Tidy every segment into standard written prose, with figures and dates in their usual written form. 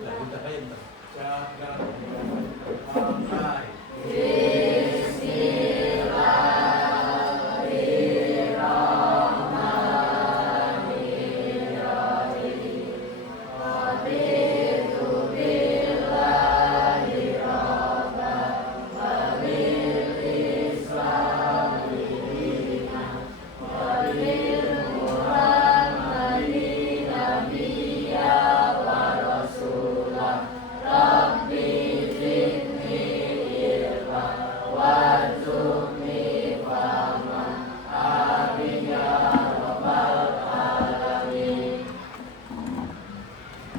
Nah, kita aja bentar. Jaga pakai.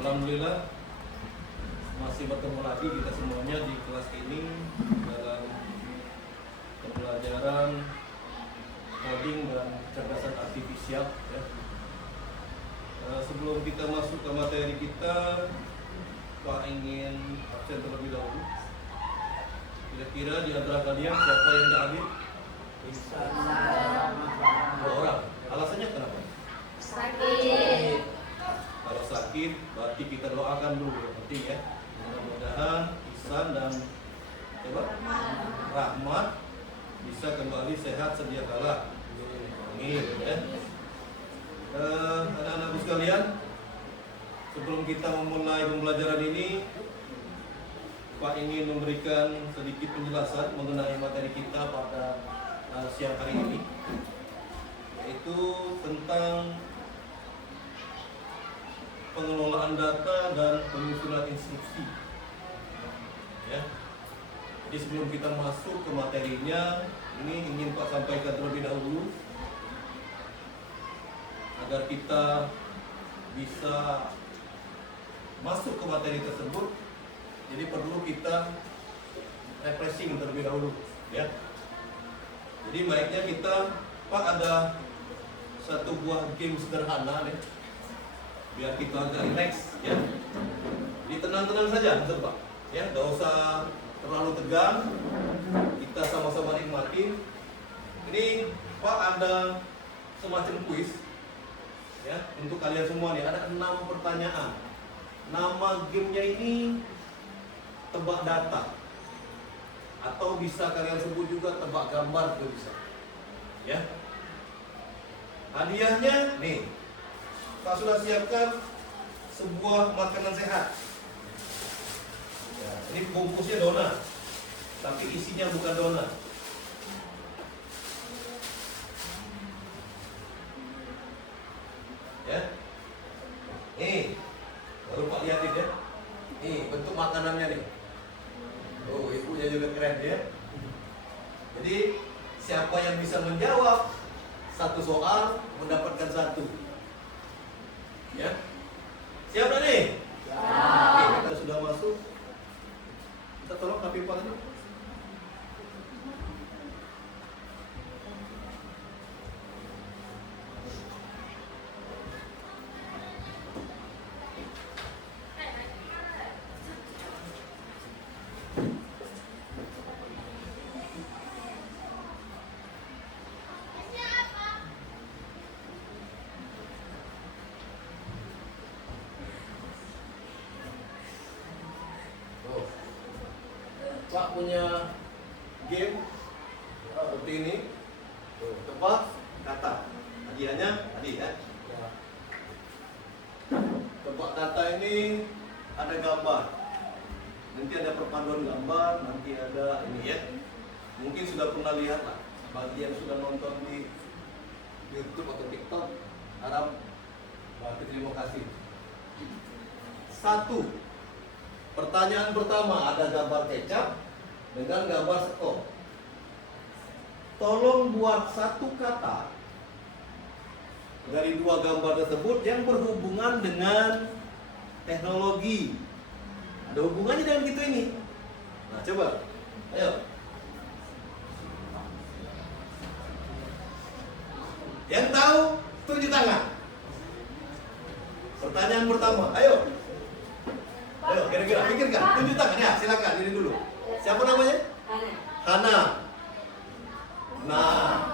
Alhamdulillah masih bertemu lagi kita semuanya di kelas ini dalam pembelajaran coding dan kecerdasan artifisial ya. Sebelum kita masuk ke materi kita, Pak ingin absen terlebih dahulu. Kira-kira di antara kalian siapa yang tidak hadir? Dua orang. Alasannya kenapa? Sakit. Kalau sakit, berarti kita doakan dulu yang penting ya. Mudah-mudahan Ihsan dan Rahmat bisa kembali sehat sedia kala. Amin ya. Anak-anakku sekalian, sebelum kita memulai pembelajaran ini, Pak ingin memberikan sedikit penjelasan mengenai materi kita pada siang hari ini, yaitu tentang pengelolaan data dan penyusunan instruksi. Ya. Jadi sebelum kita masuk ke materinya, ini ingin Pak sampaikan terlebih dahulu agar kita bisa masuk ke materi tersebut. Jadi perlu kita refreshing terlebih dahulu, ya. Jadi baiknya kita, Pak, ada satu buah game sederhana nih, biar kita agak relax, ya. Jadi tenang-tenang saja, Pak. Ya, nggak usah terlalu tegang. Kita sama-sama nikmatin. Ini Pak ada semacam kuis, ya, untuk kalian semua nih. Ada 6 pertanyaan. Nama gamenya ini tebak data, atau bisa kalian sebut juga tebak gambar juga bisa, ya. Hadiahnya nih, Pak sudah siapkan sebuah makanan sehat. Ya, ini bungkusnya donat, tapi isinya bukan donat. Ya, nih, baru Pak lihatin ya. Nih bentuk makanannya nih. Oh, ibunya juga keren ya. Jadi siapa yang bisa menjawab satu soal mendapatkan satu. Ya, siap dah nih? Siap. Oke, kita sudah masuk. Kita tolong HP Pak dulu. Pak punya game seperti ini. Tebak data. Hadiahnya tadi ya. Tebak data ini ada gambar. Nanti ada perpaduan gambar, nanti ada ini ya. Mungkin sudah pernah lihat lah. Bagi yang sudah nonton di YouTube atau TikTok, harap berarti terima kasih. 1. Pertanyaan pertama, ada gambar kecap dengan gambar sekop. Tolong buat satu kata dari 2 gambar tersebut yang berhubungan dengan teknologi. Ada hubungannya dengan gitu ini. Nah, coba. Ayo. Yang tahu tunjuk tangan. Pertanyaan pertama, ayo. Ayo, kira-kira pikirkan, tunjuk tangan ya, silakan diri dulu. Siapa namanya? Hana. Nah.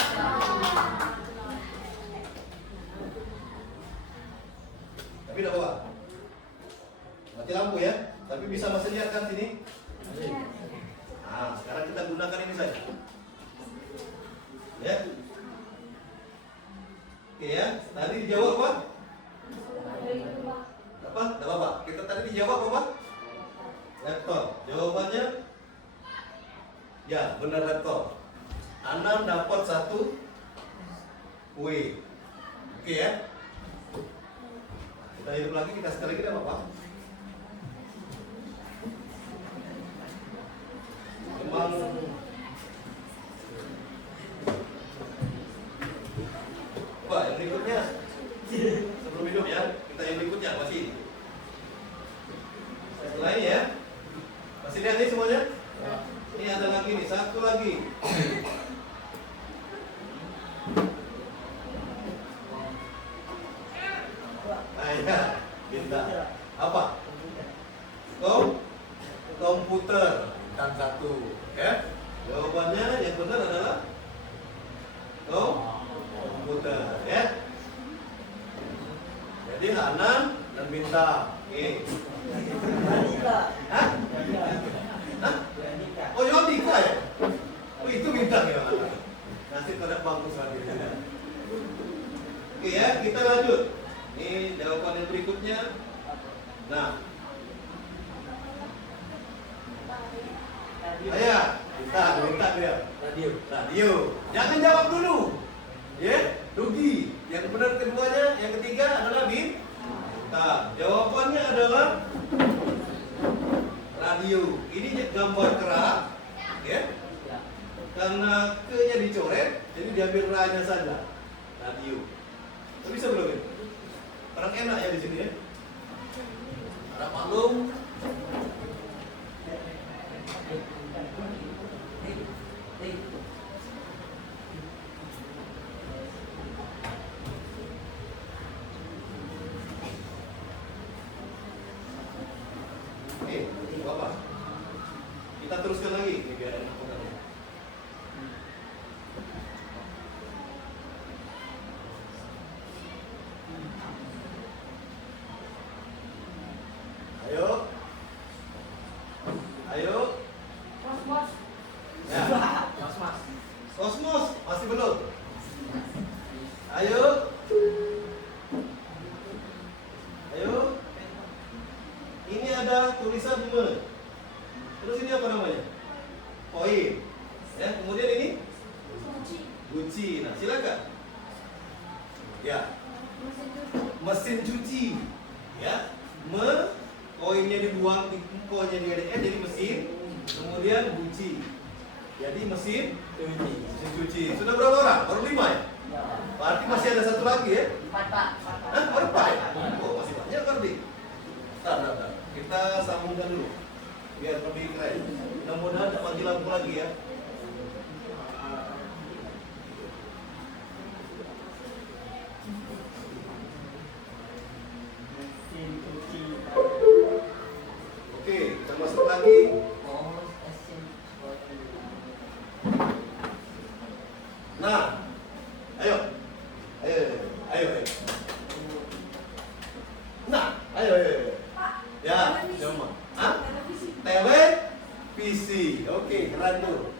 Tapi tidak apa. Mati lampu ya. Tapi bisa masih lihat kan sini? Nah, sekarang kita gunakan ini saja. Ya. Oke ya. Tadi dijawab apa? Apa? Tidak apa-apa. Kita tadi dijawab apa? Laptop. Jawabannya ya, benar laptop. Anam dapat 1 kue. Oke ya. Kita hidup lagi, kita sekali lagi apa? Memang Wah, yang berikutnya sebelum hidup ya, kita yang berikutnya masih. Setelah ini ya, masih lihat nih semuanya. Ini ada lagi nih, satu lagi. Nah ya, kita apa? Komputer dan 1 ya. Jawabannya yang benar adalah komputer ya. Jadi Hanan dan Bintang. Oke. Hah? Hah? Oh, Yodika ya? Oh, itu Bintang ya. Nanti pada bagus lagi. Oke ya, kita lanjut. Ini jawaban yang berikutnya. Nah, ayah, minta dia. Radio. Jangan jawab dulu. Ya, rugi. Yang benar keduanya, yang ketiga adalah bintang. Jawabannya adalah radio. Ini gambar kerak, ya. Karena ke-nya dicoret, jadi diambil ra-nya saja. Radio. Tapi bisa belum ini? Orang enak ya di sini ya. Harap maklum. Oke, Bapak. Kita teruskan lagi. Ini biar enak. Ayo. Ayo. Kosmos. Ya. Kosmos masih belum. Ayo. Ayo. Ini ada tulisan me. Terus ini apa namanya? Koin. Ya, kemudian ini Gucci. Nah, silakan. Ya. Mesin cuci. Ya. Koinnya dibuang, koinnya diedit jadi mesin. Kemudian Gucci. Jadi mesin cuci. Sudah berapa orang? Baru 5 ya? Berarti masih ada satu lagi ya? 4, Pak. Hah? Baru 4 ya? Oh, masih banyak berarti. Bentar. Kita sambungkan dulu. Biar lebih keren. Mudah-mudahan tak mati lampu lagi ya. Oke, kita masuk lagi. Nah, ayo. Nah, ayo. Ya, coba. Hah? Televisi. Oke, keren tuh.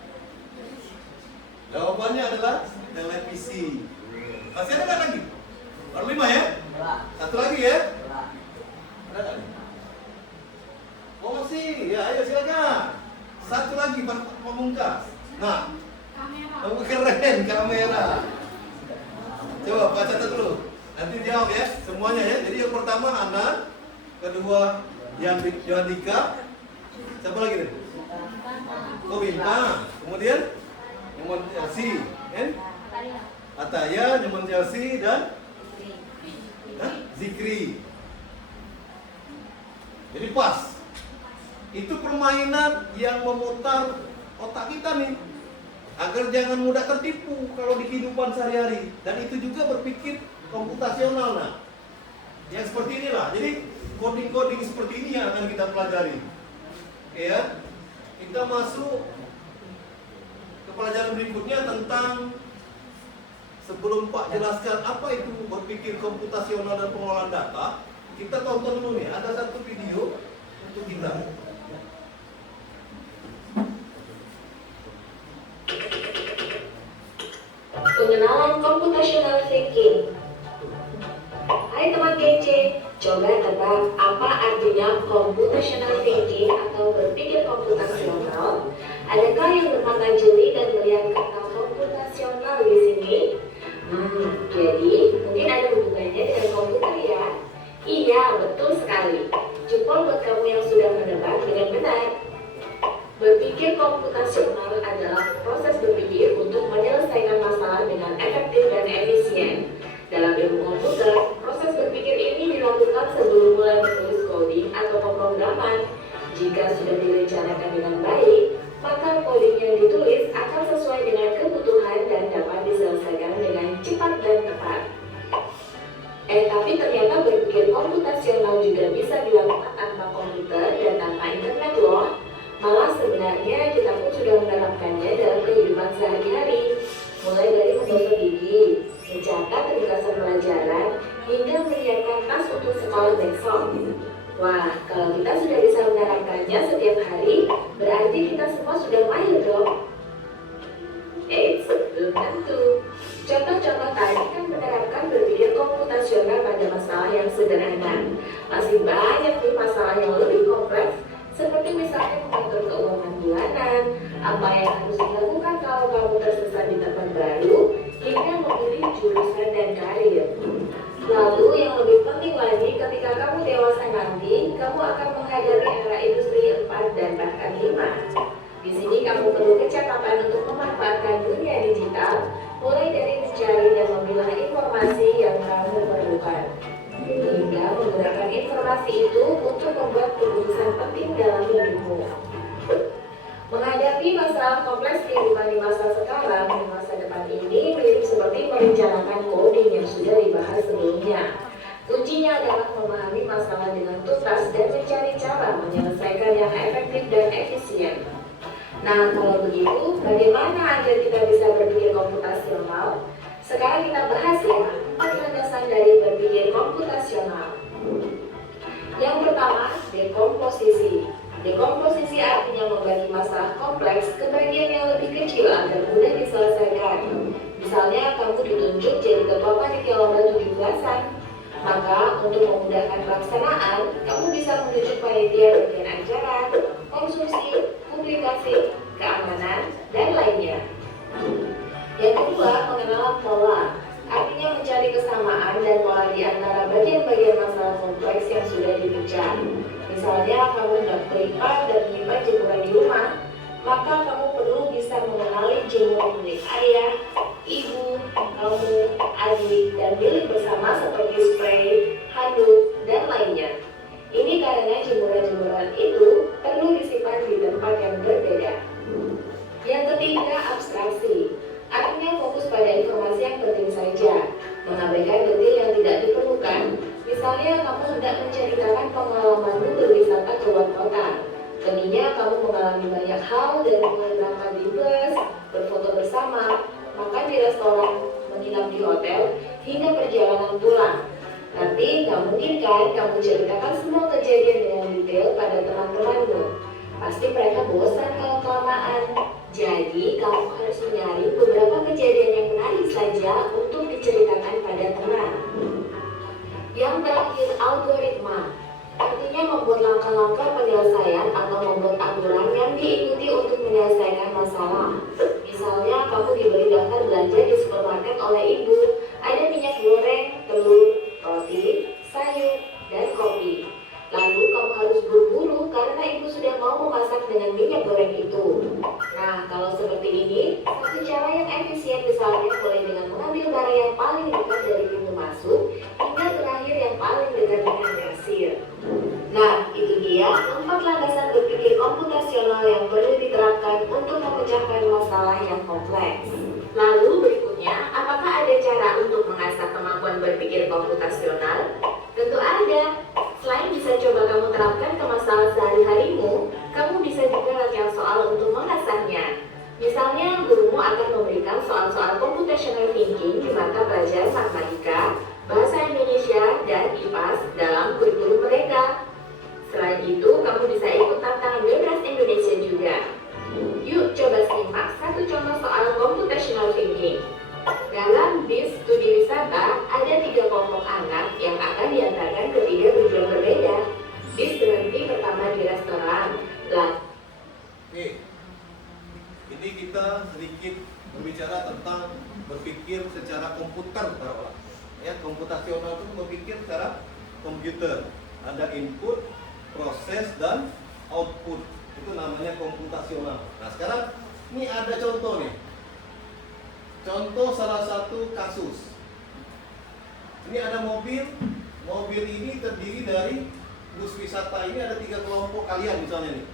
Jawabannya adalah televisi. Masih ada nggak lagi? Baru 5 ya? Satu lagi ya? Ada nggak? Oh masih, ya ayo silakan. Satu lagi pemungkas. Nah, kamu keren kamera. Coba baca dulu. Nanti jawab ya, semuanya ya. Jadi yang pertama Ana, kedua Yandika, siapa lagi nih? Oh Bintang. Kemudian Nyoman Chelsea, kan? Ataya, Nyoman Chelsea dan Zikri. Jadi pas. Itu permainan yang memutar otak kita nih, agar jangan mudah tertipu kalau di kehidupan sehari-hari. Dan itu juga berpikir komputasional. Nah, yang seperti inilah. Jadi coding-coding seperti ini yang akan kita pelajari. Oke ya. Kita masuk ke pelajaran berikutnya tentang, sebelum Pak jelaskan apa itu berpikir komputasional dan pengelolaan data, kita tonton dulu nih. Ada satu video computational thinking atau berpikir komputasional. Adakah yang bermata jeli dan melihat kata komputasional di sini? Jadi mungkin ada hubungannya dengan komputer ya? Iya, betul sekali. Jempol buat kamu yang sudah menebak dengan benar. Berpikir komputasional adalah proses berpikir untuk menyelesaikan masalah dengan efektif dan efisien. Dalam ilmu komputer, proses berpikir ini dilakukan sebelum mulai menulis coding atau pemrograman. Jika sudah direncanakan dengan baik, maka coding yang ditulis akan sesuai dengan kebutuhan dan dapat diselesaikan dengan cepat dan tepat. Tapi ternyata berpikir komputasional juga bisa dilakukan tanpa komputer dan tanpa internet loh. Malah sebenarnya kita pun sudah menerapkannya dalam kehidupan sehari-hari. Mulai dari menggosok gigi, mencatat ringkasan pelajaran, hingga menyiapkan tas untuk sekolah besok. Wah, kalau kita sudah bisa menerapkannya setiap hari, berarti kita semua sudah mahir dong. Belum tentu. Contoh-contoh tadi kan menerapkan berpikir komputasional pada masalah yang sederhana. Masih banyak nih masalah yang lebih kompleks, seperti misalnya mengatur keuangan bulanan, apa yang harus dilakukan kalau kamu tersesat di tempat baru, hingga memilih jurusan dan karir. Lalu yang lebih penting lagi, ketika kamu dewasa nanti, kamu akan menghadapi era industri 4 dan bahkan 5. Di sini kamu perlu kecakapan untuk memanfaatkan dunia digital, mulai dari mencari dan memilah informasi yang kamu perlukan, hingga menggunakan informasi itu untuk membuat keputusan penting dalam hidupmu. Menghadapi masalah kompleks kehidupan di masa sekarang dan masa depan ini mirip seperti merencanakan coding yang sudah dibahas sebelumnya. Kuncinya adalah memahami masalah dengan tuntas dan mencari cara menyelesaikan yang efektif dan efisien. Nah, kalau begitu, bagaimana agar kita bisa berpikir komputasional? Sekarang kita bahas ya, 4 landasan dari berpikir komputasional. Yang pertama, dekomposisi. Dekomposisi artinya membagi masalah kompleks ke bagian yang lebih kecil agar mudah diselesaikan. Misalnya, kamu ditunjuk jadi ketua panitia lomba 17-an. Maka, untuk memudahkan pelaksanaan, kamu bisa menunjuk panitia bagian acara, konsumsi, publikasi, keamanan, dan lainnya. Yang kedua, mengenal pola. Artinya mencari kesamaan dan pola di antara bagian-bagian masalah kompleks yang sudah dipecah. Misalnya, kamu hendak melipat dan menyimpan jemuran di rumah, maka kamu perlu bisa mengenali jemuran milik ayah, ibu, kamu, adik, dan milik bersama seperti spray, handuk, dan lainnya. Ini karena jemuran-jemuran itu perlu disimpan di tempat yang berbeda. Yang ketiga, abstraksi. Artinya fokus pada informasi yang penting saja, mengabaikan detail yang tidak diperlukan. Misalnya, kamu hendak menceritakan pengalamanmu berwisata ke luar kota. Tadinya kamu mengalami banyak hal dari mulai berangkat di bus, berfoto bersama, makan di restoran, menginap di hotel, hingga perjalanan pulang. Tapi nggak mungkin kan kamu ceritakan semua kejadian dengan detail pada teman-temanmu. Pasti mereka bosan kalau kelamaan. Jadi kamu harus mencari beberapa kejadian yang menarik saja untuk diceritakan pada teman. Yang terakhir, algoritma. Artinya membuat langkah-langkah penyelesaian atau membuat aturan yang diikuti untuk menyelesaikan masalah. Misalnya, kamu diberi daftar belanja di supermarket oleh ibu. Ada minyak goreng, telur, roti, sayur, dan kopi. Lalu kamu harus buru-buru karena ibu sudah mau memasak dengan minyak goreng itu. Nah, kalau seperti ini, satu cara yang efisien misalnya mulai dengan mengambil barang yang paling dekat dari pintu masuk hingga terakhir yang paling dekat dengan kasir. Nah, itu dia 4 landasan berpikir komputasional yang perlu diterapkan untuk memecahkan masalah yang kompleks. Lalu berikutnya, apakah ada cara untuk mengasah kemampuan berpikir komputasional? Tentu ada. Selain bisa coba kamu terapkan ke masalah sehari-harimu, kamu bisa juga latihan soal untuk mengasahnya. Misalnya, gurumu akan memberikan soal-soal computational thinking di mata pelajaran matematika, bahasa Indonesia, dan IPAS dalam kurikulum mereka. Selain itu, kamu bisa ikut tantangan bebas Indonesia juga. Yuk coba simak satu contoh soal computational thinking. Dalam bis studi wisata, ada 3 kelompok anak yang akan diantarkan ke 3 tujuan berbeda. Bis berhenti Oke, ini kita sedikit berbicara tentang berpikir secara komputer, taruhlah. Ya, komputasional itu berpikir secara komputer. Ada input, proses, dan output. Itu namanya komputasional. Nah, sekarang ini ada contoh nih. Contoh salah satu kasus. Ini ada mobil. Mobil ini terdiri dari bus wisata ini ada 3 kelompok kalian misalnya nih.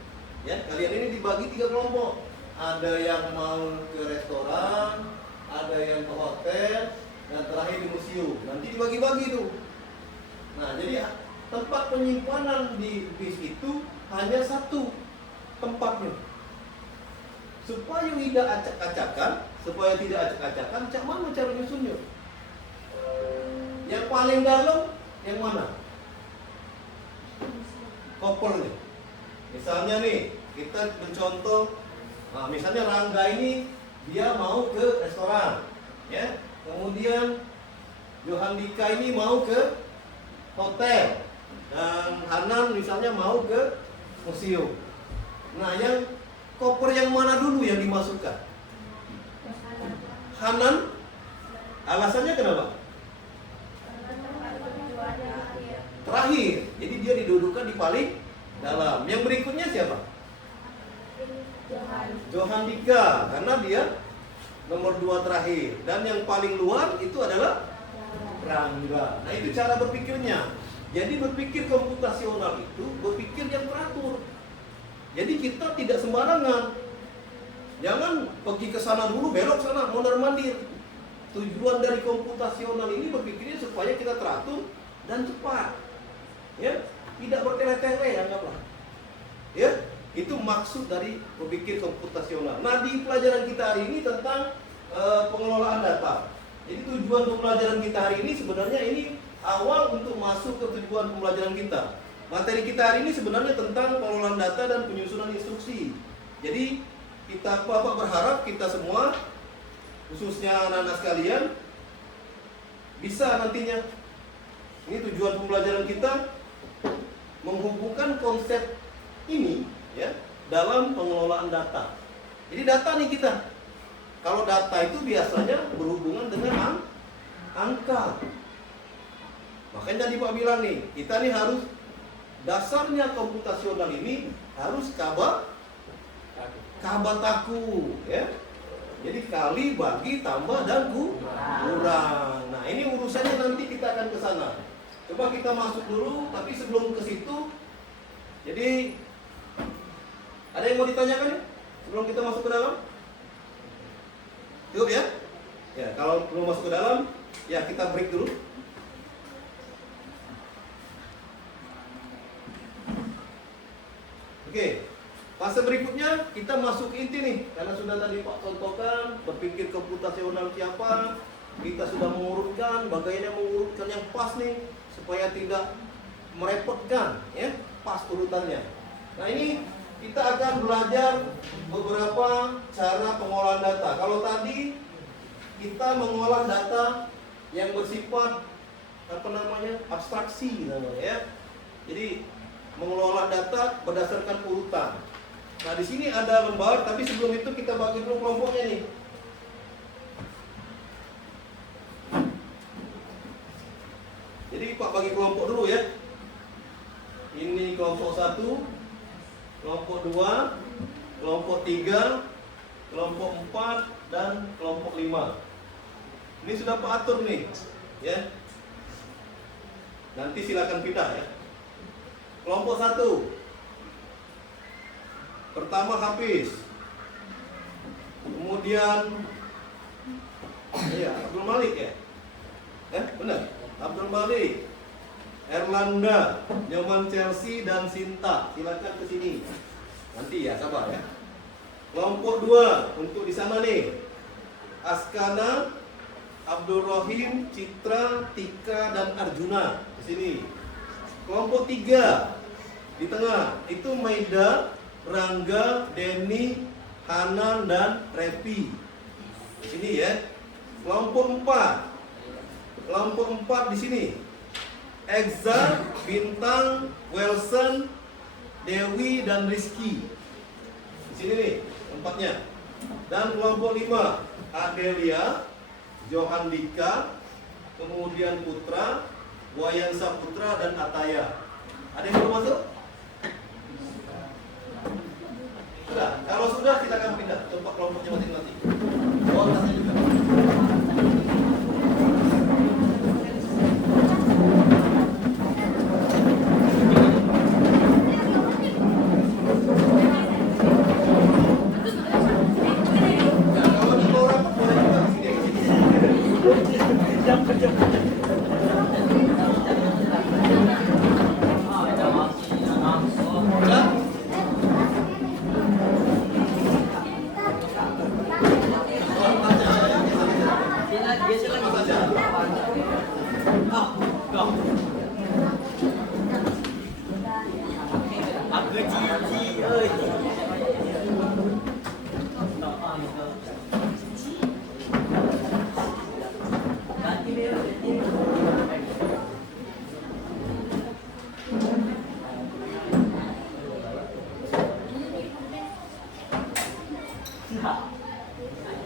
Ya, kalian ini dibagi 3 kelompok. Ada yang mau ke restoran, ada yang ke hotel, dan terakhir di museum. Nanti dibagi-bagi tuh. Nah, jadi tempat penyimpanan di bis itu hanya satu tempatnya. Supaya tidak acak-acakan, cak mana cara nyusunnya? Yang paling dalam yang mana? Kopernya. Misalnya nih, kita mencontoh, nah misalnya Rangga ini dia mau ke restoran, ya. Kemudian Johandika ini mau ke hotel, dan Hanan misalnya mau ke museum. Nah, yang koper yang mana dulu yang dimasukkan? Hanan. Alasannya kenapa? Terakhir. Jadi dia didudukan di paling dalam. Yang berikutnya siapa? Johandika, karena dia nomor 2 terakhir. Dan yang paling luar itu adalah Rangga. Nah, itu cara berpikirnya. Jadi berpikir komputasional itu berpikir yang teratur. Jadi kita tidak sembarangan. Jangan pergi ke sana dulu, belok sana, mondar-mandir. Tujuan dari komputasional ini berpikirnya supaya kita teratur dan cepat. Ya, tidak bertele-tele, anggaplah. Ya, itu maksud dari berpikir komputasional. Nah, di pelajaran kita hari ini tentang pengelolaan data. Jadi tujuan pembelajaran kita hari ini sebenarnya ini awal untuk masuk ke tujuan pembelajaran kita. Materi kita hari ini sebenarnya tentang pengelolaan data dan penyusunan instruksi. Jadi kita Bapak berharap kita semua, khususnya anak-anak sekalian, bisa nantinya, ini tujuan pembelajaran kita, menghubungkan konsep ini ya dalam pengelolaan data. Jadi data nih kita. Kalau data itu biasanya berhubungan dengan angka. Makanya tadi Pak bilang nih, kita nih harus dasarnya komputasional ini harus kabataku ya. Jadi kali, bagi, tambah, dan kurang. Nah, ini urusannya nanti kita akan ke sana. Coba kita masuk dulu, tapi sebelum ke situ, jadi ada yang mau ditanyakan ya? Sebelum kita masuk ke dalam? Cukup ya? Ya, kalau belum masuk ke dalam, ya kita break dulu. Oke, fase berikutnya kita masuk ke inti nih. Karena sudah tadi Pak contohkan, berpikir komputasional siapa, kita sudah mengurutkan, bagaimana mengurutkan yang pas nih, supaya tidak merepotkan, ya, pas urutannya. Nah, ini kita akan belajar beberapa cara pengolahan data. Kalau tadi kita mengolah data yang bersifat abstraksi namanya ya. Jadi mengelola data berdasarkan urutan. Nah, di sini ada lembar, tapi sebelum itu kita bagi dulu kelompoknya nih. Jadi Pak bagi kelompok dulu ya. Ini kelompok 1, kelompok 2, kelompok 3, kelompok 4, dan kelompok 5. Ini sudah Pak atur nih, ya. Nanti silakan pindah ya. Kelompok 1. Pertama Hafiz. Kemudian ya, Abdul Malik ya. Benar. Abdul Malik, Erlanda, Nyoman Chelsea, dan Sinta. Silakan ke sini. Nanti ya, sabar ya. Kelompok 2 untuk di sana nih. Askana, Abdul Rohim, Citra, Tika, dan Arjuna. Di sini. Kelompok 3 di tengah itu Maida, Rangga, Denny, Hanan, dan Repi. Di sini ya. Kelompok 4. Kelompok 4 di sini. Egza, Bintang, Wilson, Dewi dan Rizky. Di sini nih tempatnya. Dan kelompok 5, Adelia, Johandika, kemudian Putra, Wayan Saputra, dan Ataya. Ada yang belum masuk? Sudah. Kalau sudah kita akan pindah ke tempat kelompoknya masing-masing. Oh, tasnya juga.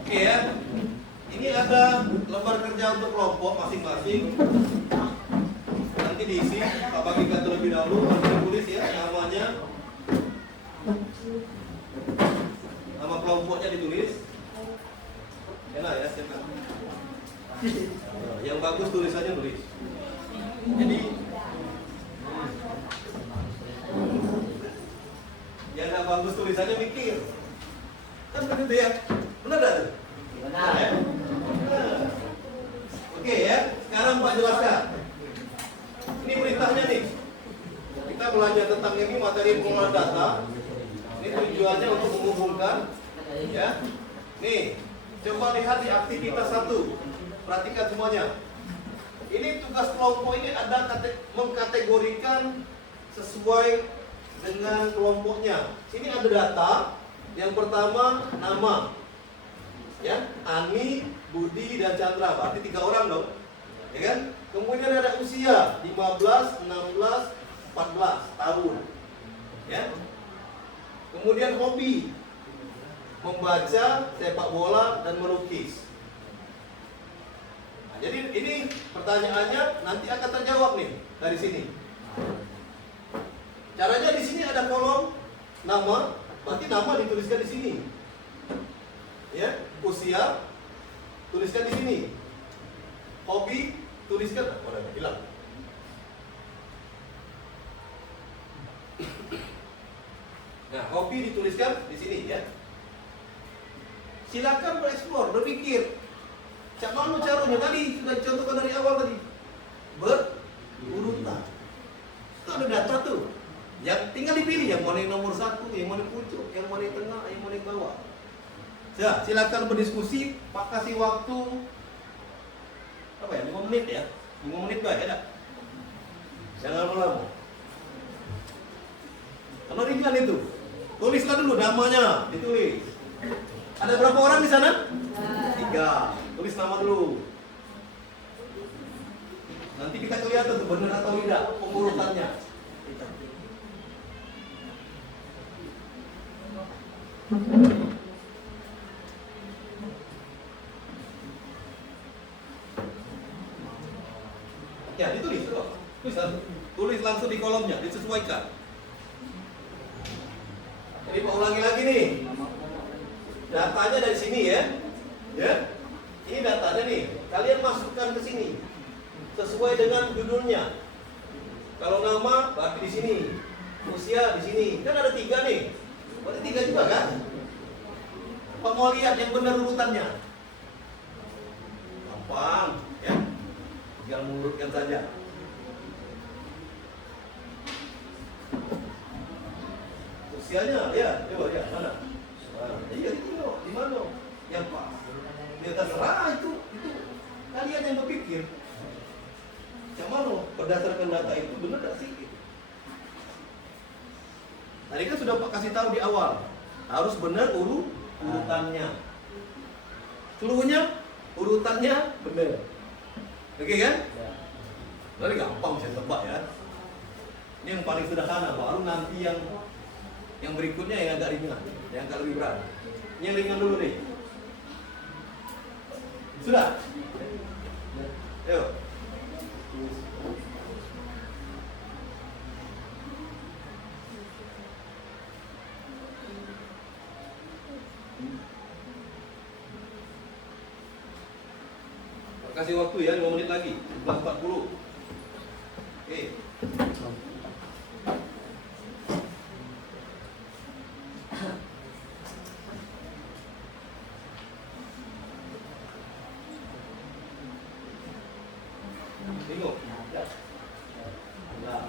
Oke ya, ini ada lembar kerja untuk kelompok masing-masing. Nanti diisi, Pak bagikan terlebih dahulu, nanti tulis ya namanya, nama kelompoknya ditulis. Enak ya, siapkan. Yang bagus tulisannya tulis. Jadi yang nggak bagus tulisannya mikir. Kan begitu ya? Benar tak? Benar. Ya? Benar. Oke ya, sekarang Pak jelaskan. Ini perintahnya nih. Kita belajar tentang ini materi pengolahan data. Ini tujuannya untuk menghubungkan. Ya. Nih, coba lihat di aktivitas 1. Perhatikan semuanya. Ini tugas kelompok ini ada mengkategorikan sesuai dengan kelompoknya. Sini ada data. Yang pertama nama, ya, Ani, Budi, dan Chandra. Berarti 3 orang dong, ya kan? Kemudian ada usia 15, 16, 14 tahun, ya. Kemudian hobi, membaca, sepak bola, dan melukis. Nah, jadi ini pertanyaannya nanti akan terjawab nih dari sini. Caranya di sini ada kolom nama. Berarti nama dituliskan di sini, ya. Usia tuliskan di sini. Hobi tuliskan. Hilang. Nah, hobi dituliskan di sini, ya. Silakan bereksplor, berpikir. Cak mana caranya tadi sudah dicontohkan dari awal tadi. Berurutan. Itu ada data tuh. Yang tinggal dipilih yang mana yang nomor 1, yang mana pucuk, yang mana yang tengah, yang mana yang bawah. Ya, silakan berdiskusi. Pak kasih waktu apa ya? 5 menit ya. 5 menit baik ya. Jangan lama. Karena ringan itu. Tulislah dulu namanya, ditulis. Ada berapa orang di sana? 3. Tulis nama dulu. Nanti kita kelihatan tuh benar atau tidak pengurutannya. Ya, ditulis loh. Tulis langsung di kolomnya, disesuaikan. Jadi Pak ulangi lagi nih. Datanya dari sini ya. Ya. Ini datanya nih. Kalian masukkan ke sini. Sesuai dengan judulnya. Kalau nama berarti di sini. Usia di sini. Kan ada 3 nih. Berarti 3 juga kan? Pak mau lihat yang benar urutannya. Gampang, ya. Tinggal mengurutkan saja. Usianya, ya, coba ya, mana? Iya, tengok di mana? Yang pas. Ya terserah itu kalian yang berpikir. Macam mana berdasarkan data itu benar tak sih? Tadi kan sudah Pak kasih tahu di awal, harus benar urutannya. Cluenya urutannya benar. Oke kan? Berarti gampang bisa tebak ya. Ini yang paling sederhana, baru nanti yang Yang berikutnya yang agak ringan, yang agak lebih berat. Yang ringan dulu nih. Sudah? Ayo. Kasih waktu ya 5 menit lagi. 11.40. Oke. Tengok. Nah,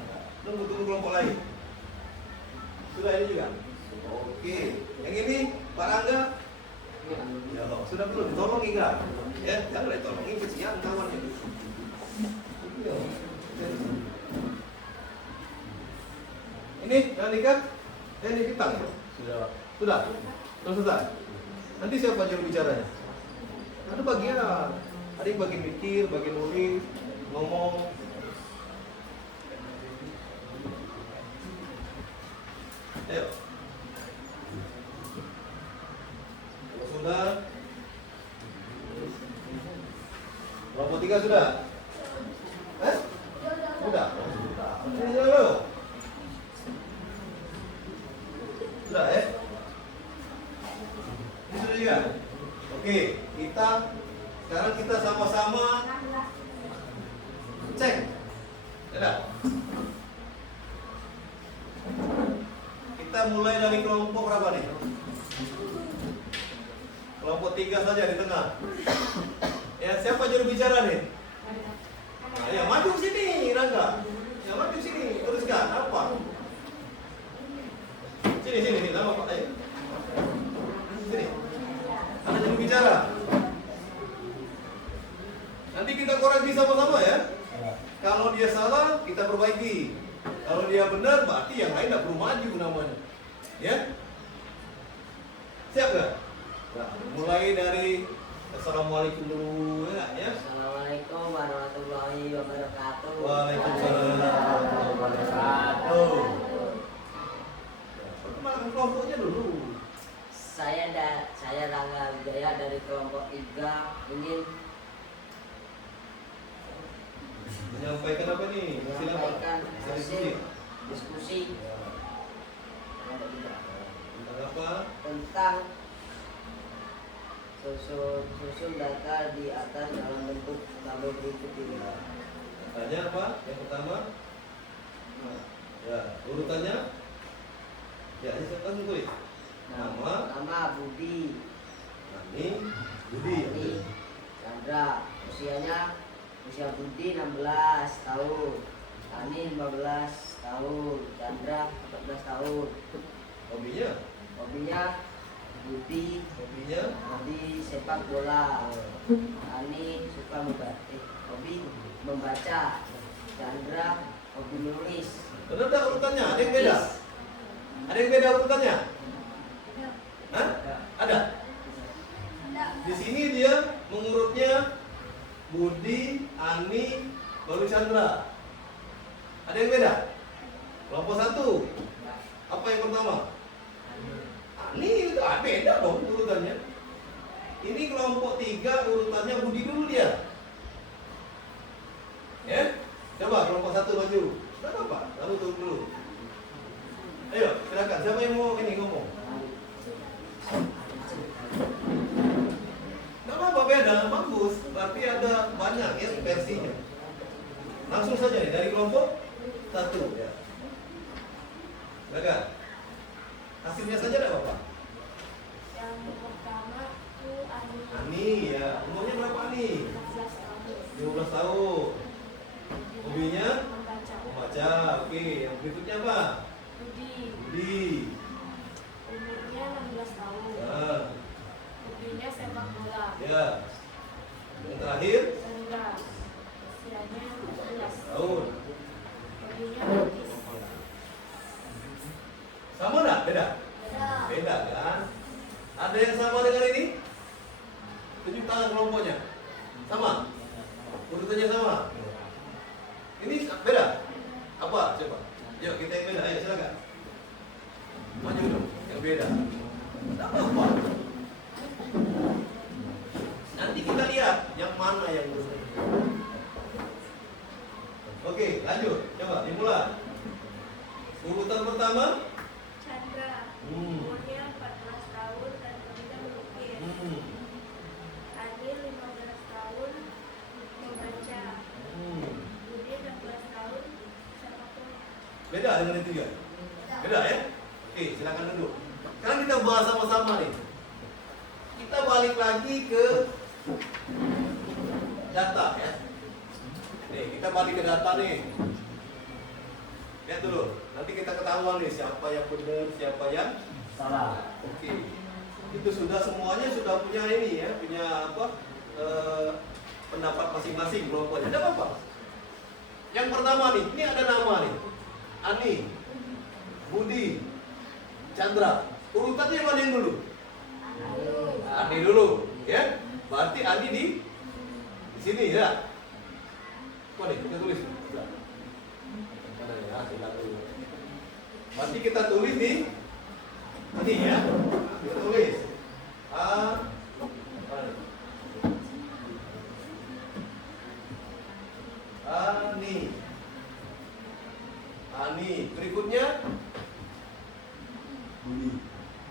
tunggu kelompok lain. Sudah ini juga. Oke. Yang ini Pak Rangga. Ya, sudah belum ditolong enggak? Ya, jangan ditolongin kesian kawannya. Ini yang nikah? Ini ditang ya? Sudah. Sudah selesai. Nanti siapa juru bicaranya? Ada bagian. Ada yang bagian mikir, bagian nulis, ngomong. Ayo. Kalau sudah, kelompok 3 sudah? Sudah? Ini dulu. Sudah ya? Ini sudah juga? Oke, sekarang kita sama-sama cek. Sudah? Kita mulai dari kelompok berapa nih? Kelompok 3 saja di tengah. Ya, siapa juru bicara nih? Nah, ya, maju sini, Rangga. Ya, maju sini. Teruskan. Apa? Sini. Nama Pak. Ayo. Sini. Ada juru bicara. Nanti kita koreksi sama-sama ya. Kalau dia salah, kita perbaiki. Kalau dia benar, berarti yang lain tidak perlu maju namanya. Ya? Siap gak? Nah, mulai dari Assalamualaikum dulu ya. Assalamualaikum warahmatullahi wabarakatuh. Waalaikumsalam warahmatullahi wabarakatuh. Perkenalkan kelompoknya dulu. Saya Rangga Wijaya dari kelompok 3 ingin Menyampaikan apa nih? menyampaikan Silakan. hasil diskusi Tentang apa? tentang susun data di atas dalam bentuk tabel berikut ini. Tanya apa? Yang pertama? Ya, urutannya? Ya, ini saya tulis. Nama Budi, Nani, Budi. Ani, Chandra. Usia Budi 16 tahun, Ani 15 tahun, Chandra 14 tahun. Hobinya Budi sepak bola, Ani suka membaca, Chandra hobi menulis. Benar tak urutannya? Ada yang beda? Ada yang beda urutannya? Hah? Ada? Di sini dia mengurutnya Budi, Ani, baru Chandra. Ada yang beda? Kelompok 1. Apa yang pertama? Ani itu beda dong urutannya. Ini kelompok 3 urutannya Budi dulu dia. Ya? Coba kelompok 1 maju. Enggak apa? Kamu tunggu dulu. Ayo, silakan. Siapa yang mau ini ngomong? Enggak apa-apa, beda, bagus. Berarti ada banyak ya versinya. Langsung saja nih dari kelompok 1 ya. Silakan. Hasilnya saja enggak apa-apa. Yang pertama itu Ani ya. Umurnya berapa Ani? 15 tahun. Hobinya membaca. Oke, yang berikutnya apa? Budi. umurnya 16 tahun. Ya. Hobinya sepak bola. Ya. Yang terakhir Chandra. Usianya 14 tahun. Hobinya melukis. Sama enggak? Beda? Beda kan? Ada yang sama dengan ini? Tunjuk tangan kelompoknya. Sama? Urutannya sama? Ini beda? Apa? Coba. Yuk kita yang beda. Ayo silakan. Maju berbeda. Tidak apa-apa. Nanti kita lihat yang mana yang berbeda. Oke, lanjut. Coba dimulai. Urutan pertama. Chandra. Umurnya 14 tahun dan hobinya melukis. Adil 15 tahun membaca. Budi 16 tahun sepak bola. Beda dengan yang tiga? Beda ya? Oke, silakan duduk. Sekarang kita bahas sama-sama nih. Kita balik lagi ke data ya. Nih, kita balik ke data nih. Lihat dulu. Nanti kita ketahuan nih siapa yang benar, siapa yang Salah. oke. Itu sudah semuanya sudah punya ini ya, punya apa? Pendapat masing-masing kelompoknya. Ada apa? Yang pertama nih, ini ada nama nih. Ani, Budi, Chandra. Urutannya mana yang dulu? Ani dulu, ya. Berarti Ani di sini ya. Mana kita tulis? Mana ya? Tidak dulu. Berarti kita tulis di ini ya. Kita tulis Ani. Ani. Berikutnya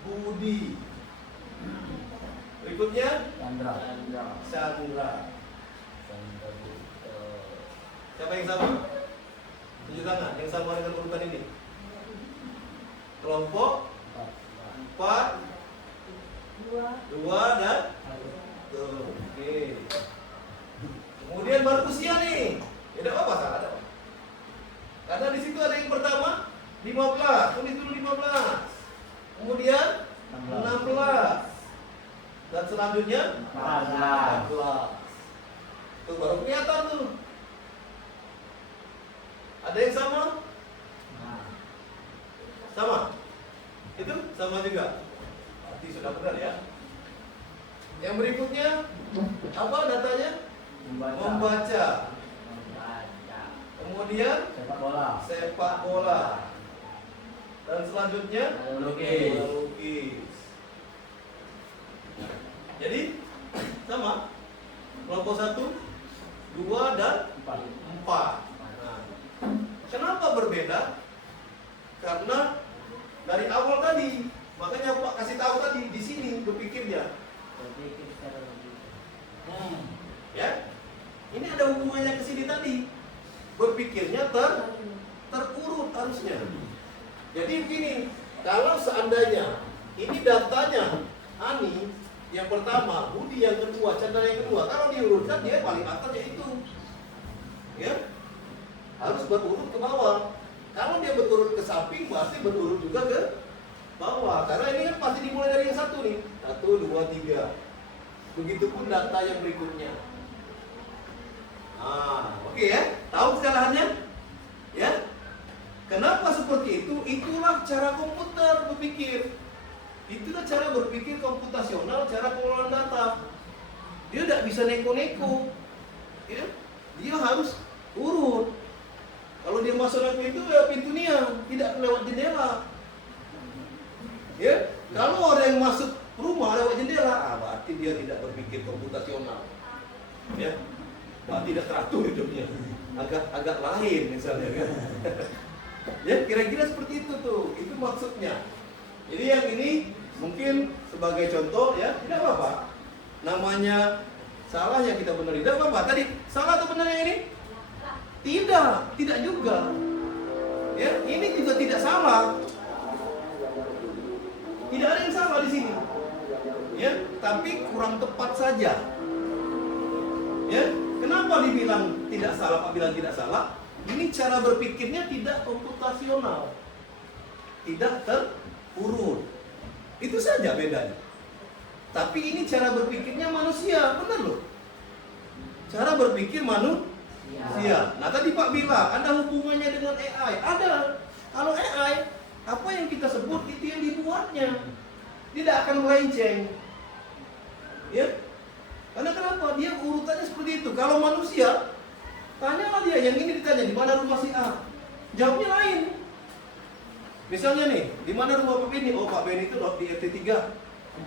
Budi. Berikutnya Chandra. Chandra. Siapa yang sama? Tunjuk tangan yang sama dengan urutan ini. Kelompok 4, 2 dan 1. Oke. Kemudian baru usia nih. Ya tidak apa-apa, salah ada. Karena di situ ada yang pertama 15, tulis dulu 15. Kemudian 16. Dan selanjutnya 14. Itu baru kelihatan tuh. Ada yang sama? Sama? Itu sama juga. Berarti sudah benar ya. Yang berikutnya apa datanya? Membaca. Kemudian sepak bola. Dan selanjutnya melukis. Jadi sama. Kelompok 1, 2 dan 4. Nah, kenapa berbeda? Karena dari awal tadi, makanya Pak kasih tahu tadi di sini berpikirnya. Ya, ini ada hubungannya ke sini tadi. Berpikirnya terurut harusnya. Jadi begini, kalau seandainya ini datanya Ani yang pertama, Budi yang kedua, Chandra yang kedua, kalau diurutkan dia paling atasnya itu, ya harus berurut ke bawah. Kalau dia berurut ke samping, pasti berurut juga ke bawah. Karena ini kan pasti dimulai dari yang satu nih, 1, 2, 3. Begitupun data yang berikutnya. Oke ya, tahu kesalahannya? Ya, kenapa seperti itu? Itulah cara komputer berpikir. Itulah cara berpikir komputasional, cara pengelolaan data. Dia tidak bisa neko-neko, ya? Dia harus urut. Kalau dia masuk lewat pintu, lewat pintu niang, tidak lewat jendela. Ya, kalau orang yang masuk rumah lewat jendela, berarti dia tidak berpikir komputasional. Ya, berarti tidak teratur hidupnya. Agak lain misalnya kan. Ya, kira-kira seperti itu tuh. Itu maksudnya. Jadi yang ini mungkin sebagai contoh ya, tidak apa-apa. Namanya salah yang kita benar, tidak apa-apa. Tadi salah atau benar yang ini? Tidak juga. Ya, ini juga tidak salah. Tidak ada yang salah di sini. Ya, tapi kurang tepat saja. Ya, kenapa dibilang tidak salah? Apa bilang tidak salah? Ini cara berpikirnya tidak komputasional, tidak terurut. Itu saja bedanya. Tapi ini cara berpikirnya manusia, benar loh. Cara berpikir manusia. Nah tadi Pak bilang ada hubungannya dengan AI. Ada. Kalau AI, apa yang kita sebut itu yang dibuatnya. Tidak akan melenceng. Ya. Karena kenapa? Dia urutannya seperti itu. Kalau manusia, tanyalah dia, yang ini ditanya di mana rumah si A. Jawabnya lain. Misalnya nih, di mana rumah Pak Beni? Oh, Pak Beni itu di RT 3.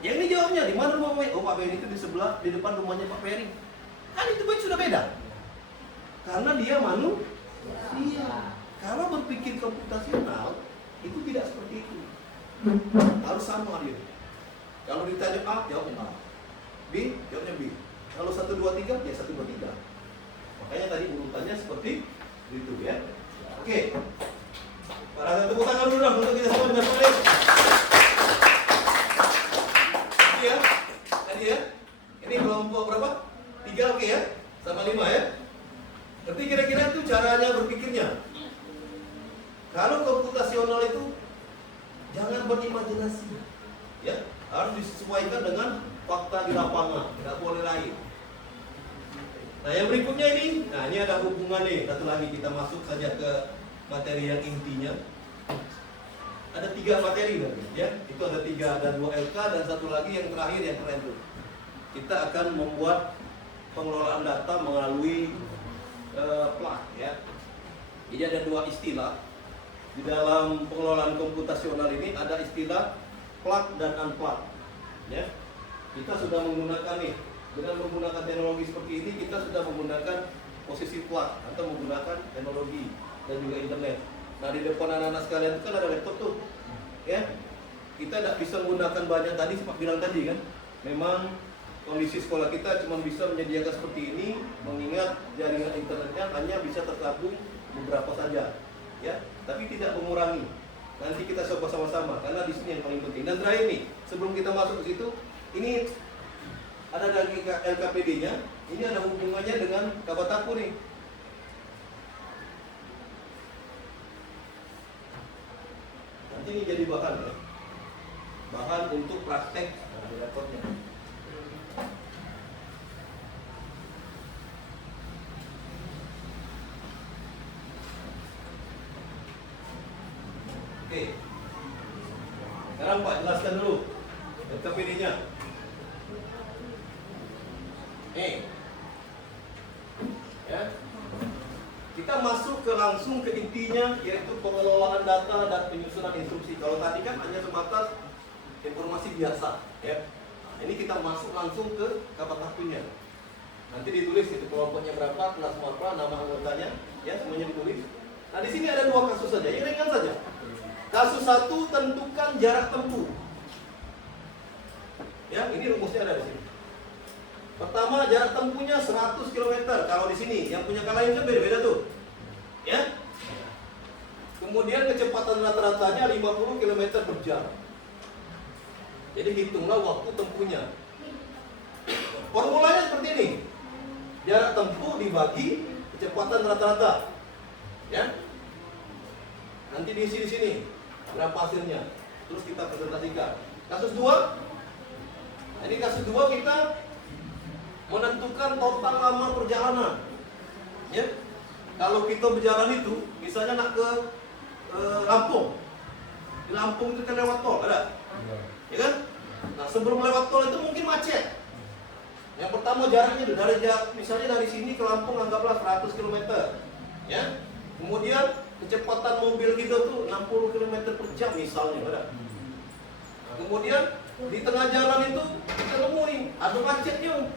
Yang ini jawabnya, di mana rumah Pak Beni? Oh, Pak Beni itu di sebelah, di depan rumahnya Pak Peri. Kan itu sudah beda. Karena dia manusia. Kalau berpikir komputasional, itu tidak seperti itu. Harus sama dia. Kalau ditanya A, jawabnya A. B, jawabnya B. Kalau 1, 2, 3, ya 1, 2, 3. Makanya tadi urutannya seperti itu ya. Oke. Para tepuk tangan dulu dong untuk kita semua dengan solid. Tadi ya. Tadi ya. Ini kelompok berapa? 3 oke ya? Sama 5 ya? Berarti kira-kira itu caranya berpikirnya. Kalau komputasional itu jangan berimajinasi. Ya, harus disesuaikan dengan fakta di lapangan, tidak boleh lain. Nah, yang berikutnya ini, nah ini ada hubungan nih. Satu lagi kita masuk saja ke materi yang intinya. Ada 3 materi kan, ya. Itu ada 3, ada 2 LK dan satu lagi yang terakhir yang keren tuh. Kita akan membuat pengelolaan data melalui plug ya. Jadi ada 2 istilah di dalam pengelolaan komputasional ini, ada istilah plug dan unplug. Ya, kita sudah menggunakan nih, dengan menggunakan teknologi seperti ini kita sudah menggunakan posisi plug atau menggunakan teknologi dan juga internet. Nah, di depan anak-anak sekalian itu kan ada laptop tuh, ya. Kita tidak bisa menggunakan banyak tadi, Pak bilang tadi kan. Memang kondisi sekolah kita cuma bisa menyediakan seperti ini, mengingat jaringan internetnya hanya bisa tersambung beberapa saja, ya. Tapi tidak mengurangi. Nanti kita coba sama-sama, karena di sini yang paling penting. Dan terakhir nih, sebelum kita masuk ke situ, ini ada lagi LKPD-nya. Ini ada hubungannya dengan Kabataku nih. Nanti ini jadi bahan ya, bahan untuk praktek di laptopnya. Oke. Sekarang Pak jelaskan dulu LKPD-nya. Ya. Kita masuk langsung ke intinya, yaitu pengelolaan data dan penyusunan instruksi. Kalau tadi kan hanya sebatas informasi biasa, ya. Nah, ini kita masuk langsung ke Kabatakunya. Nanti ditulis itu kelompoknya berapa, kelas berapa, nama anggotanya, ya semuanya ditulis. Nah, di sini ada 2 kasus saja, yang ringan saja. Kasus 1, tentukan jarak tempuh. Ya, ini rumusnya ada di sini. Pertama, jarak tempuhnya 100 km. Kalau di sini, yang punya kalian kan beda-beda tuh. Ya. Kemudian kecepatan rata-ratanya 50 km per jam. Jadi hitunglah waktu tempuhnya. Formulanya seperti ini. Jarak tempuh dibagi kecepatan rata-rata. Ya. Nanti diisi di sini berapa hasilnya. Terus kita presentasikan. Kasus 2. Ini kasus 2 kita menentukan total lama perjalanan. Ya. Kalau kita berjalan itu, misalnya nak ke Lampung. Di Lampung itu kan lewat tol, ada? Ya kan? Nah, sebelum lewat tol itu mungkin macet. Yang pertama jaraknya dari misalnya dari sini ke Lampung anggaplah 100 km. Ya. Kemudian kecepatan mobil kita tuh 60 km per jam misalnya, ada? Nah, kemudian di tengah jalan itu kita nemuin ada macetnya.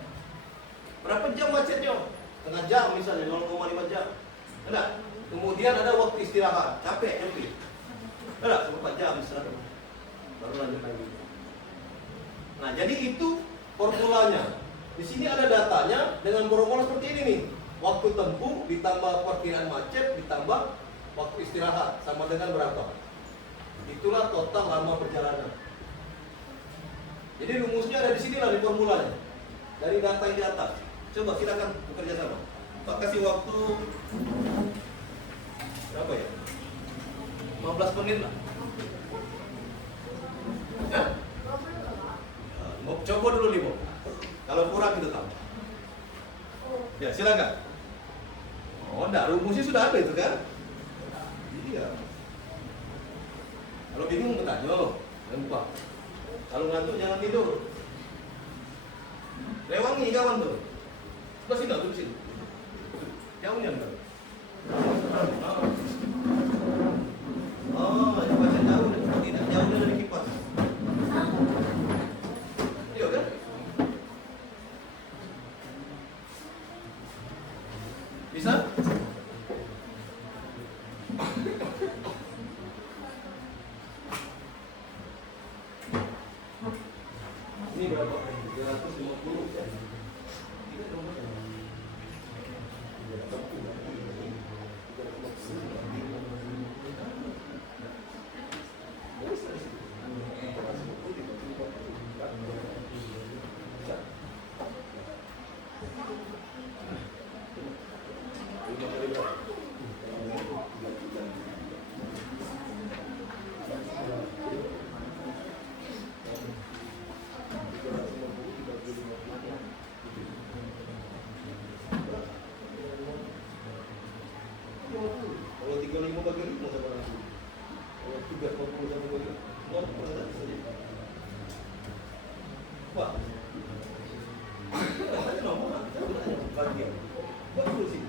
Berapa jam macetnya? Setengah jam misalnya, 0,5 jam. Ada? Kemudian ada waktu istirahat, capek nyampe. Ada? 4 jam istirahat. Baru lanjut lagi. Nah, jadi itu formulanya. Di sini ada datanya dengan formula seperti ini nih. Waktu tempuh ditambah perkiraan macet ditambah waktu istirahat sama dengan berapa? Itulah total lama perjalanan. Jadi rumusnya ada di sini lah di formulanya. Dari data yang di atas. Coba silakan bekerja sama. Pak kasih waktu berapa ya? 15 menit lah. Ya? Coba dulu nih, Bob. Kalau kurang kita tambah. Ya, silakan. Oh, enggak, rumusnya sudah ada itu kan? Iya. Kalau bingung bertanya loh, jangan lupa. Kalau ngantuk jangan tidur. Rewangi kawan tuh. Sebelah sini, tuh sini. Jauhnya enggak. Oh, baca jauh. Ini berapa? 350 ya. Ini nomor. Kalau 35 bagi 5 sama nanti. Kalau 350 sama bagi 0, mana saja. Wah. Ada nomor, kita ada bagian. Bagus sih.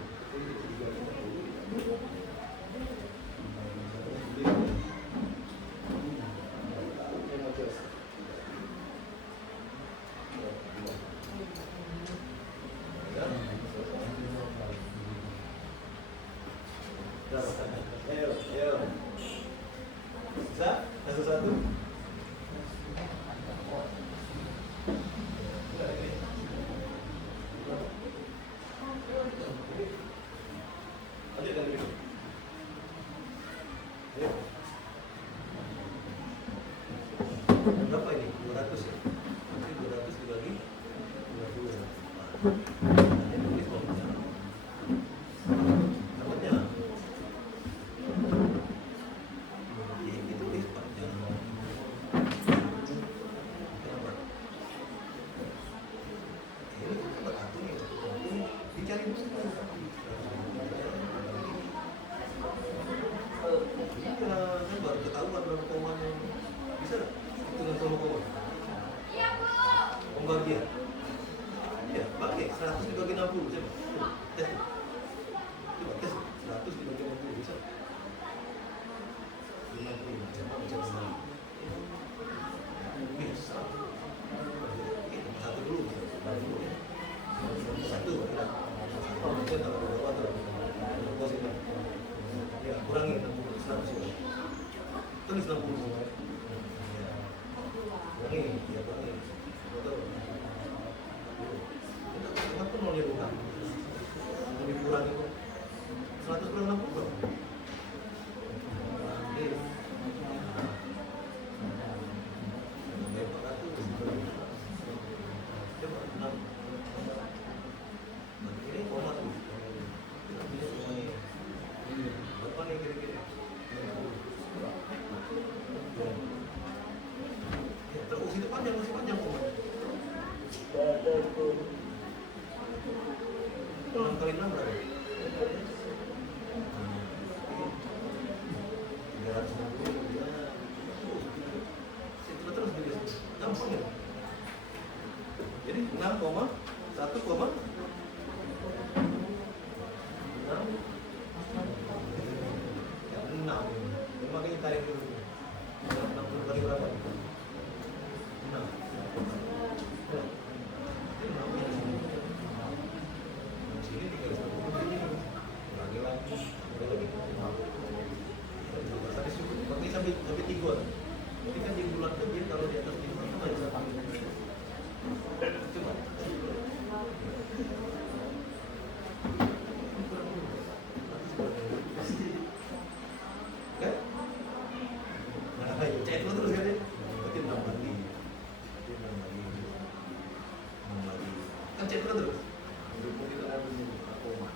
Ayo. Bisa? Satu-satu. Lanjutkan dulu. Ayo. Berapa ini? 200 ya? Nanti 200 dibagi 20. Baru ketahuan berapa komanya. Bisa nggak? Hitungan sama koma. Iya, Bu. Bagi ya? Iya, bagi 100 dibagi 60. Coba. Tes. Coba tes. 100 dibagi 60 bisa. 50. Coba baca sendiri. Bisa. Satu dulu bisa. Bagi dulu ya. Satu. Mungkin kalau berapa atau pos itu. Ya, kurangi 100 ya. Tulis 60. Kurangi, ya kurangi. Betul. Kita pun mau dibuka. Lebih kurang itu 100 kurang 60. Oke. Coba 6. Ini koma tuh. Ini semuanya. Berapa nih kira-kira? Ya, terus itu panjang, masih panjang koma. Itu 6 kali 6 berapa? 360 ya. Terus gampang ya. Jadi 6 koma 1 koma 6. Memang kita tarik dulu. 60 kali berapa? 6. Sini 360. Lagi-lagi. Sampai 3. Jadi kan di bulan kebir kalau di atas 5 itu ada 1. Coba. Kan? Nah, ayo cek dulu terus kan ya. Berarti 6 lagi. Berarti 6 lagi. 6 lagi. Kan cek dulu terus. Mungkin kita ada koma.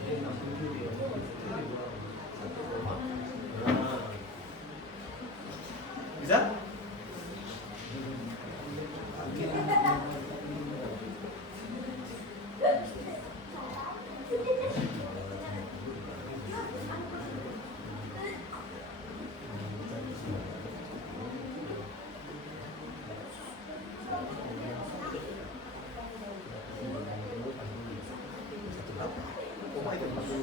Ini 67 dia. 1 koma. Nah. Bisa? Koma itu 40.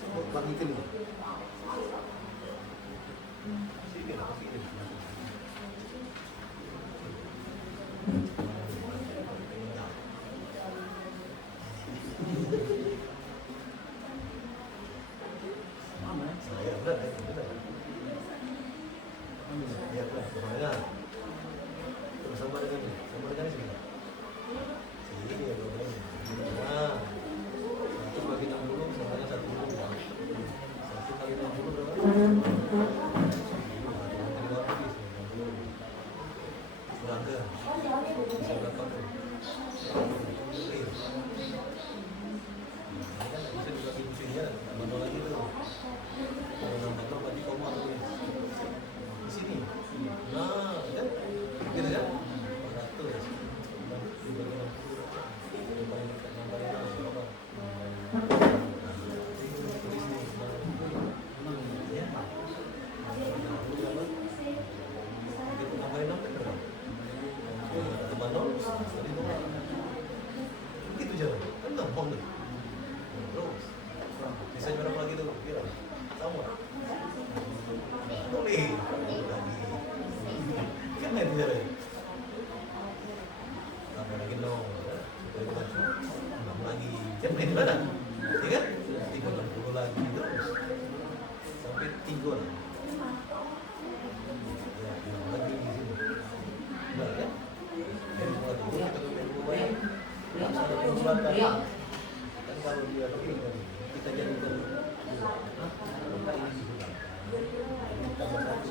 Coba bagikan ini. Sini lah, sini. Berangga. Bisa berapa tuh? Real. Bisa juga pincunya, tambah lagi tuh. Kalau nambah tuh berarti koma tuh. Di sini. Nah, kan? Gitu kan? 400. Yang paling dekat, yang paling dekat berapa? Gitu jalan, kan gampang tuh. Terus, sisanya berapa lagi tuh? Kira, sama. Boleh, lagi. Kan itu jalan. Tambah lagi dong, tambah lagi. Kan main di mana? Ya kan? 360 lagi terus sampai 3 lah. Ya, lagi di sini. Benar kan? Kan kalau dia lebih kita jadikan tambah 1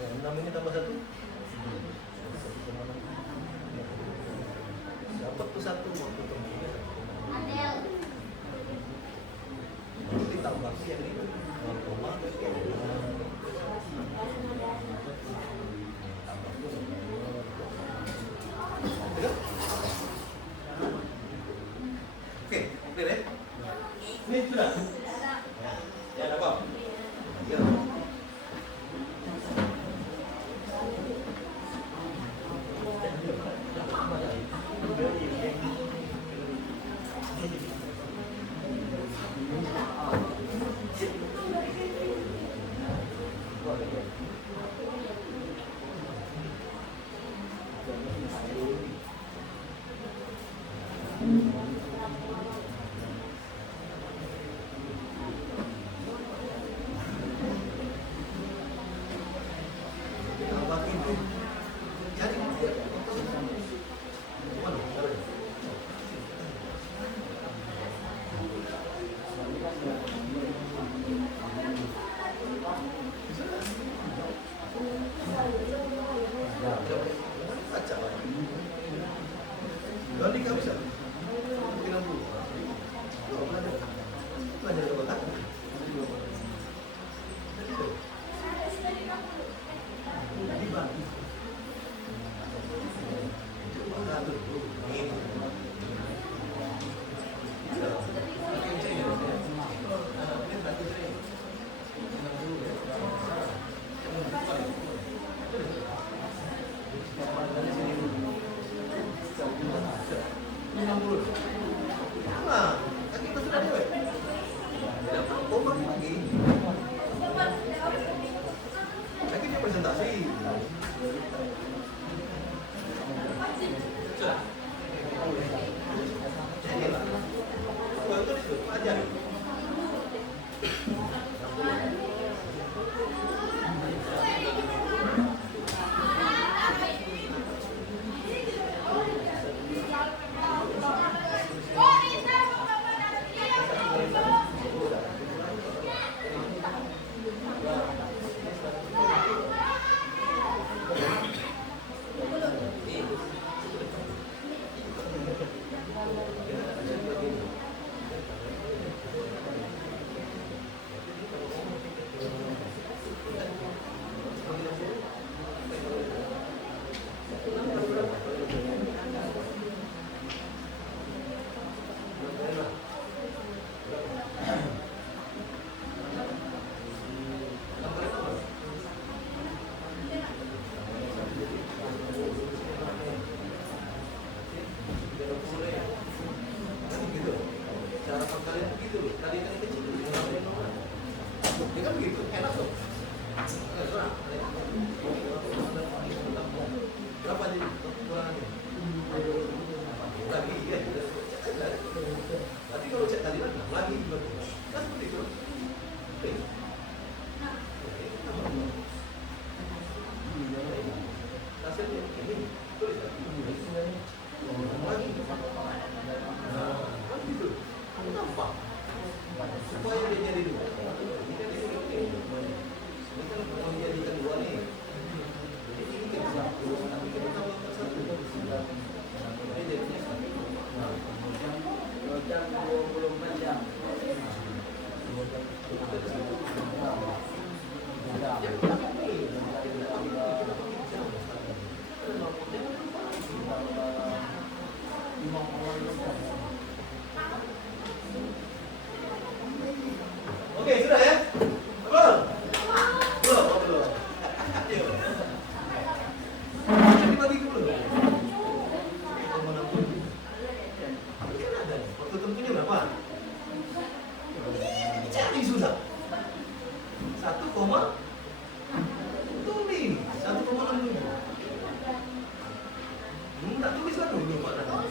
ya, 6 ini tambah 1 dapat tuh 1 waktu temunya ditambah sih yang ini 0,5 Oke, clear ya? Ini sudah? Ya, ada apa? Ya. Oke, sudah ya? Belum? Belum, belum. Ayo. Jadi bagi dulu. Ini kan ada. Waktu tempuhnya berapa? Ini cari sudah. 1, tulis 1,67. Enggak tulis lah dulu mana?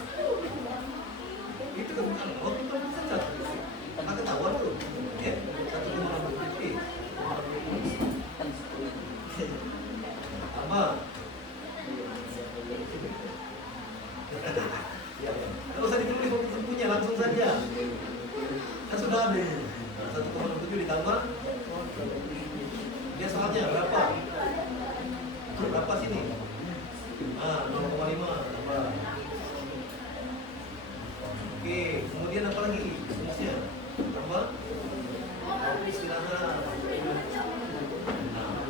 Itu kan bukan. Oh, kita bisa satu. Karena ketahuan tuh. Ya, 1,67. Apa? Ya, kalau usah ditulis waktu tempuhnya langsung saja. Kan sudah ada. Nah, 1,67 ditambah. Dia soalnya berapa? Berapa sini? Ah, 0,5 tambah. Oke, kemudian apa lagi? Jenisnya tambah. Silakan. Nah.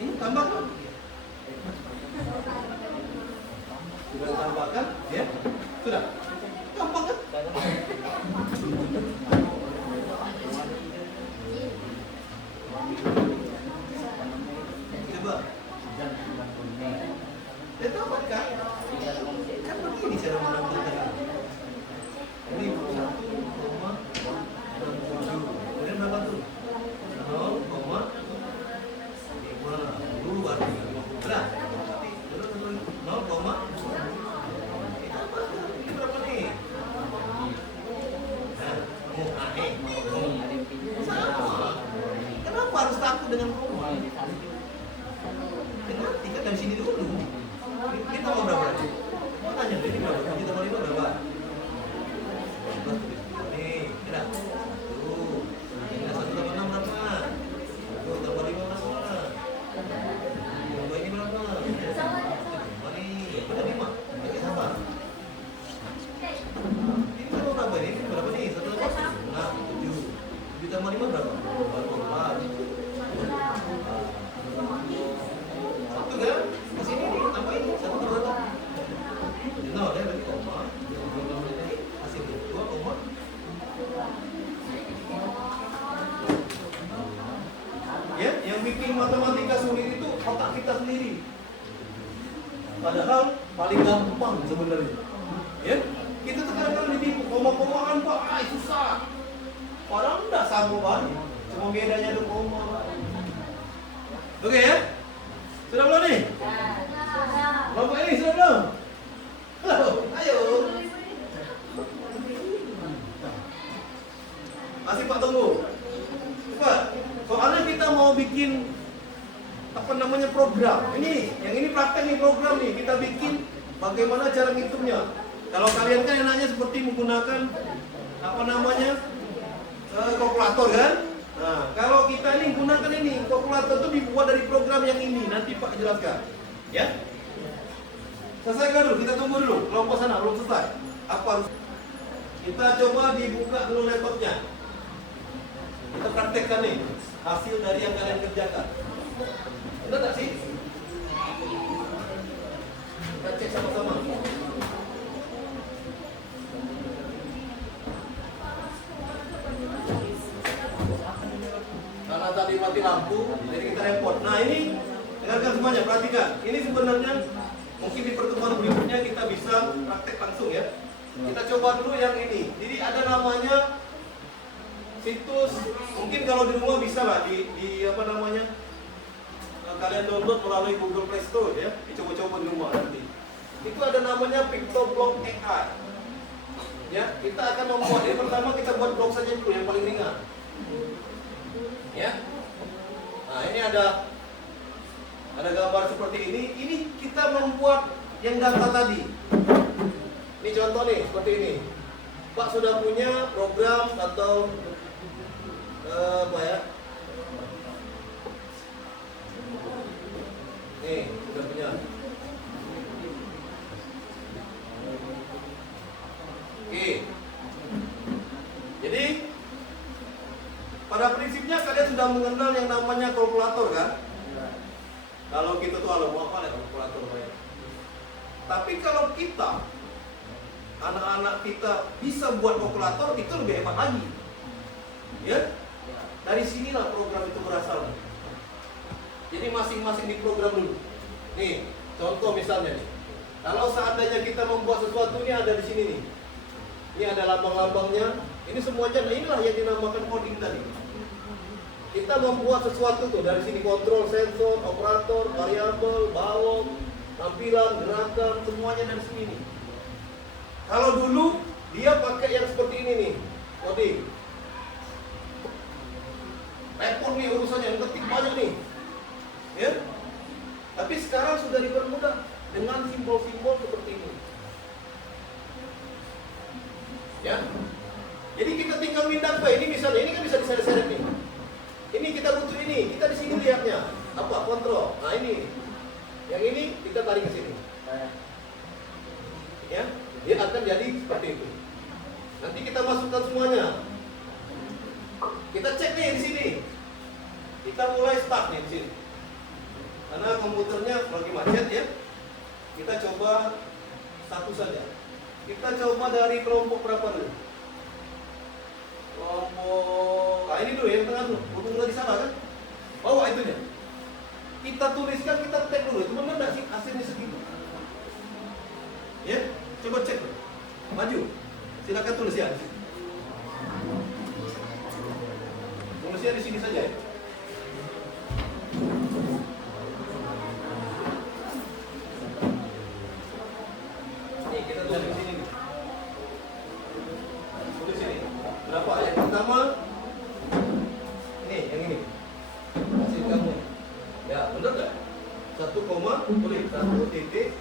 Ini tambah kan? Sudah tambahkan, ya? Sudah. Gampang kan? Coba. Ya tambah kan? Kan begini cara menambahkan. Ini 1,67. Kemudian berapa tuh? 0,5. Dulu baru 50. Benar? Terus 0, ini berapa nih? Sama. Kenapa harus takut dengan koma? Nanti kan dari sini dulu. Kita mau berapa? Mau tanya ini berapa? Kita mau 5 berapa? Nih, kira. Tuh. Ini 1,86 berapa? Tuh, tambah 5 berapa? Tambah ini berapa? Mari, ada 5. Ini apa? Ini berapa ini? Ini berapa nih? 1,86. Nah, 7. Ditambah 5 berapa? 44. Satu kan? Di sini nih, tambah ini 1 berapa? 0 ya, berarti koma. Hasil 2 koma. Ya, yang bikin matematika sulit itu otak kita sendiri. Padahal paling gampang sebenarnya. Ya, kita tuh kadang-kadang ditipu koma-komaan Pak, susah. Padahal enggak sama banget. Cuma bedanya ada koma. Oke ya? Sudah belum nih? Kelompok ini sudah belum? Halo, ayo. Masih Pak tunggu. Coba, soalnya kita mau bikin apa namanya program. Yang ini praktek nih program nih. Kita bikin bagaimana cara ngitungnya. Kalau kalian kan enaknya seperti menggunakan apa namanya kalkulator kan? Nah, kalau kita ini gunakan ini kalkulator itu dibuat dari program yang ini. Nanti Pak jelaskan. Ya? Selesaikan dulu, kita tunggu dulu. Kelompok sana belum selesai. Apa harus? Kita coba dibuka dulu laptopnya. Kita praktekkan nih hasil dari yang kalian kerjakan. Benar tak sih? Kita cek sama-sama. Karena tadi mati lampu, jadi kita repot. Nah ini, dengarkan semuanya, perhatikan. Ini sebenarnya mungkin di pertemuan berikutnya kita bisa praktek langsung ya. Kita coba dulu yang ini. Jadi ada namanya situs, mungkin kalau di rumah bisa lah di apa namanya, kalian download melalui Google Play Store ya, dicoba-coba di rumah nanti. Itu ada namanya PictoBlock AI. Ya, kita akan membuat. Ini pertama kita buat blog saja dulu yang paling ringan. Ya. Nah, ini ada gambar seperti ini. Ini kita membuat yang data tadi. Ini contoh nih, seperti ini. Pak sudah punya program atau apa ya? Nih, sudah punya. Oke. Jadi pada prinsipnya kalian sudah mengenal yang namanya kalkulator kan? Kalau kita tuh mau apa ya kalkulator ya? Tapi kalau kita, anak-anak kita bisa buat kalkulator, itu lebih hebat lagi. Ya, dari sinilah program itu berasal. Jadi masing-masing diprogram dulu. Nih, contoh misalnya nih. Kalau seandainya kita membuat sesuatu, ini ada di sini nih. Ini ada lambang-lambangnya. Ini semuanya, nah inilah yang dinamakan coding tadi. Kita membuat sesuatu tuh dari sini, kontrol, sensor, operator, variabel, balok, tampilan, gerakan, semuanya dari sini nih. Kalau dulu dia pakai yang seperti ini nih, coding. Repot nih urusannya, ngetik banyak nih. Ya. Tapi sekarang sudah dipermudah dengan simbol-simbol seperti ini. Ya. Jadi kita tinggal pindah ke ini misalnya, ini kan bisa diseret-seret nih. Ini kita butuh ini, kita di sini lihatnya. Apa? Kontrol. Nah ini. Yang ini kita tarik ke sini. Ya, dia akan jadi seperti itu. Nanti kita masukkan semuanya. Kita cek nih di sini. Kita mulai start nih di sini. Karena komputernya lagi macet ya. Kita coba satu saja. Kita coba dari kelompok berapa dulu? Kelompok, nah ini dulu yang tengah dulu. Hubung tadi salah kan? Bawa itunya. Kita tuliskan, kita tag dulu. Itu benar nggak sih hasilnya segitu? Ya, coba cek. Maju. Silakan tulis ya. Tulisnya di sini saja ya. Nih, kita tulis di sini. Tulis sini. Berapa? Yang pertama ini, yang ini. Hasil kamu. Ya, benar nggak? 1 koma, tulis 1 titik.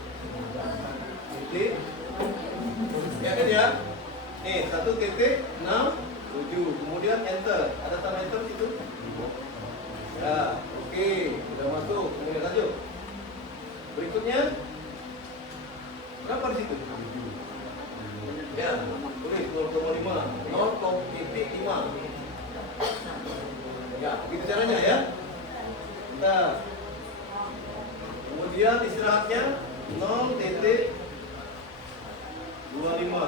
Ya kan ya? Nih, 1.67. Kemudian enter. Ada tanda enter situ? Ya, oke, sudah masuk. Kemudian lanjut. Berikutnya berapa di situ? Ya, tulis 0,5. 0,5. Ya, begitu caranya ya. Nah, kemudian istirahatnya 0,25.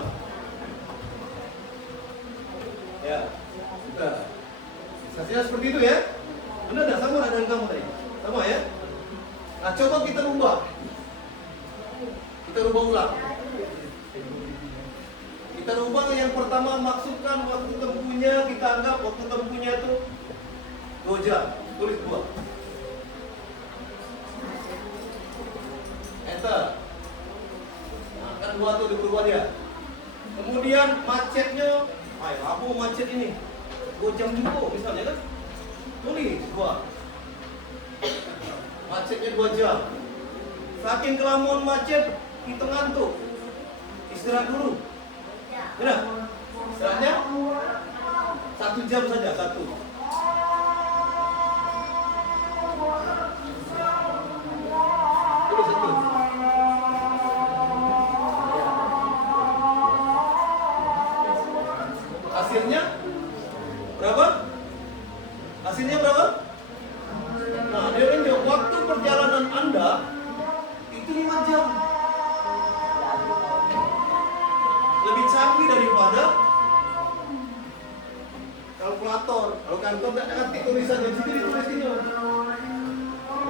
Ya, sudah. Hasilnya seperti itu ya. Benar nggak sama dengan kamu tadi? Sama ya. Nah, coba kita rubah. Kita rubah ulang. Kita rubah yang pertama, maksudkan waktu tempuhnya, kita anggap waktu tempuhnya itu 2 jam. Tulis 2. Enter. Nah, kan 2 tuh berubah dia. Kemudian macetnya, apa macet ini? 2 jam juga misalnya kan? Tulis 2. Macetnya 2 jam. Saking kelamaan macet, kita ngantuk. Istirahat dulu. Benar? Istirahatnya 1 jam saja, 1. Tulis 1. Hasilnya berapa? Hasilnya berapa? Nah, dia tunjuk waktu perjalanan Anda itu 5 jam. Lebih canggih daripada kalkulator. Kalau kantor tidak ngerti tulisan di sini ditulis ini.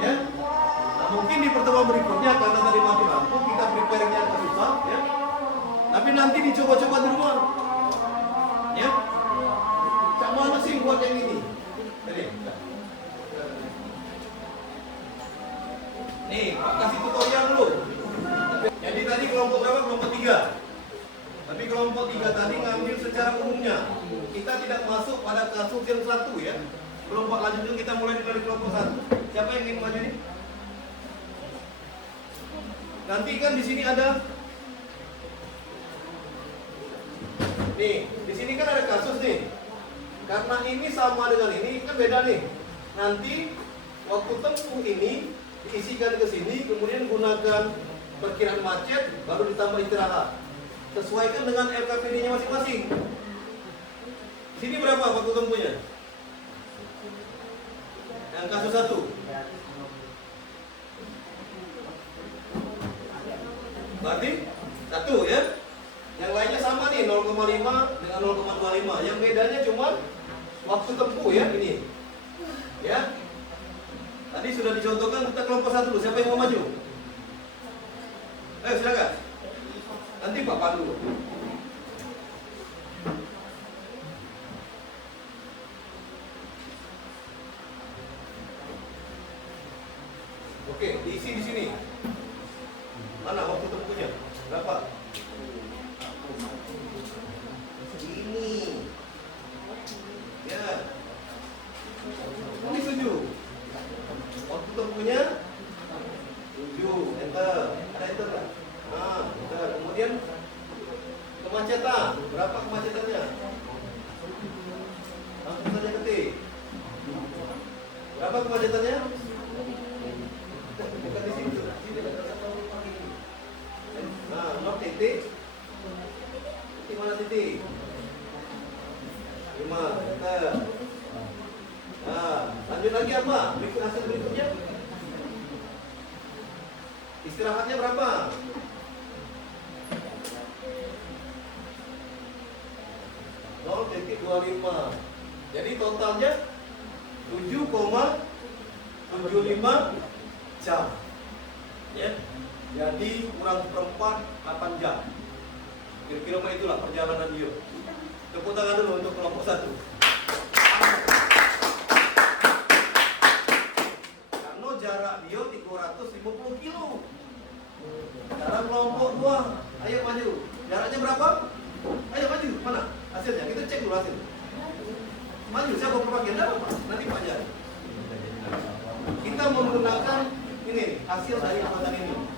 Ya. Nah, mungkin di pertemuan berikutnya karena tadi mati lampu kita prepare-nya agak susah ya. Tapi nanti dicoba-coba di rumah. Ya. Cak mana sih buat yang ini? Tadi. Nih, Pak kasih tutorial dulu. Jadi tadi kelompok berapa? Kelompok 3. Tapi kelompok 3 tadi ngambil secara umumnya. Kita tidak masuk pada kasus yang 1 ya. Kelompok lanjutnya kita mulai dari kelompok 1. Siapa yang ingin maju ini? Nanti kan di sini ada. Nih, di sini kan ada kasus nih. Karena ini sama dengan ini kan beda nih. Nanti waktu tempuh ini diisikan ke sini, kemudian gunakan perkiraan macet, baru ditambah istirahat. Sesuaikan dengan LKPD-nya masing-masing. Sini berapa waktu tempuhnya? Yang kasus 1. Berarti 1 ya. Yang lainnya sama nih 0,5 dengan 0,25. Yang bedanya cuma waktu tempuh ya ini. Ya. Tadi sudah dicontohkan, kita kelompok 1 dulu. Siapa yang mau maju? Ayo silakan. Nanti Pak pandu. Oke, diisi di sini. Mana waktu tempuhnya? Berapa? Ini. Ya. Ini 7. Waktu tempuhnya 7. Enter. Ada enter nggak? Nah, enter. Kemudian kemacetan. Berapa kemacetannya? Langsung saja ketik. Berapa kemacetannya? Bukan di situ. Nah, 0 titik. Titik mana titik? 5. Enter. Nah, lanjut lagi apa? Berikut hasil berikutnya. Istirahatnya berapa? .25. Jadi totalnya 7,75 jam. Ya. Jadi kurang seperempat 8 jam. Kira-kira itulah perjalanan dia. Tepuk tangan dulu untuk kelompok 1. Karena jarak dia 350 kilo. Sekarang kelompok 2, ayo maju. Jaraknya berapa? Ayo maju. Mana hasilnya? Kita cek dulu hasil. Maju, siapa perbagian? Apa? Nanti Pak Jan. Kita menggunakan ini hasil dari amatan ini.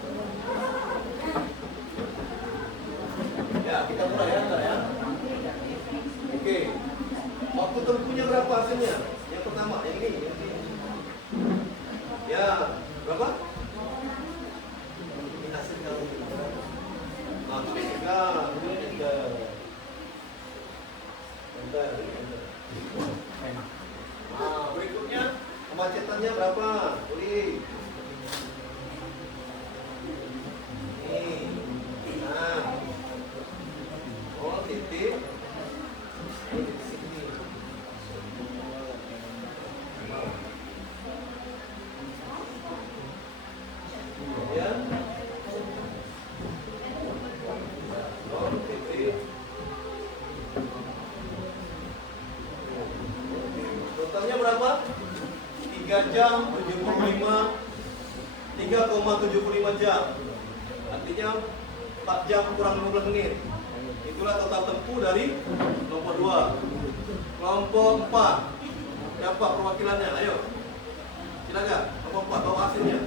Ya, kita mulai ya, ntar ya. Oke. Waktu tempuhnya berapa hasilnya? Yang pertama, yang ini. Ya, berapa? Ini hasil kalau nah, 3, kemudian 3. Bentar. Nah, berikutnya kemacetannya berapa? Tulis. Nih. Nah. Oh, titik. Sini. Ya. Oh, titik. Totalnya berapa? 3 jam 75 3,75 jam. Artinya 4 jam kurang 15 menit. Itulah total tempuh dari kelompok 2. Kelompok 4. Siapa perwakilannya? Ayo. Silakan. Kelompok 4 bawa hasilnya.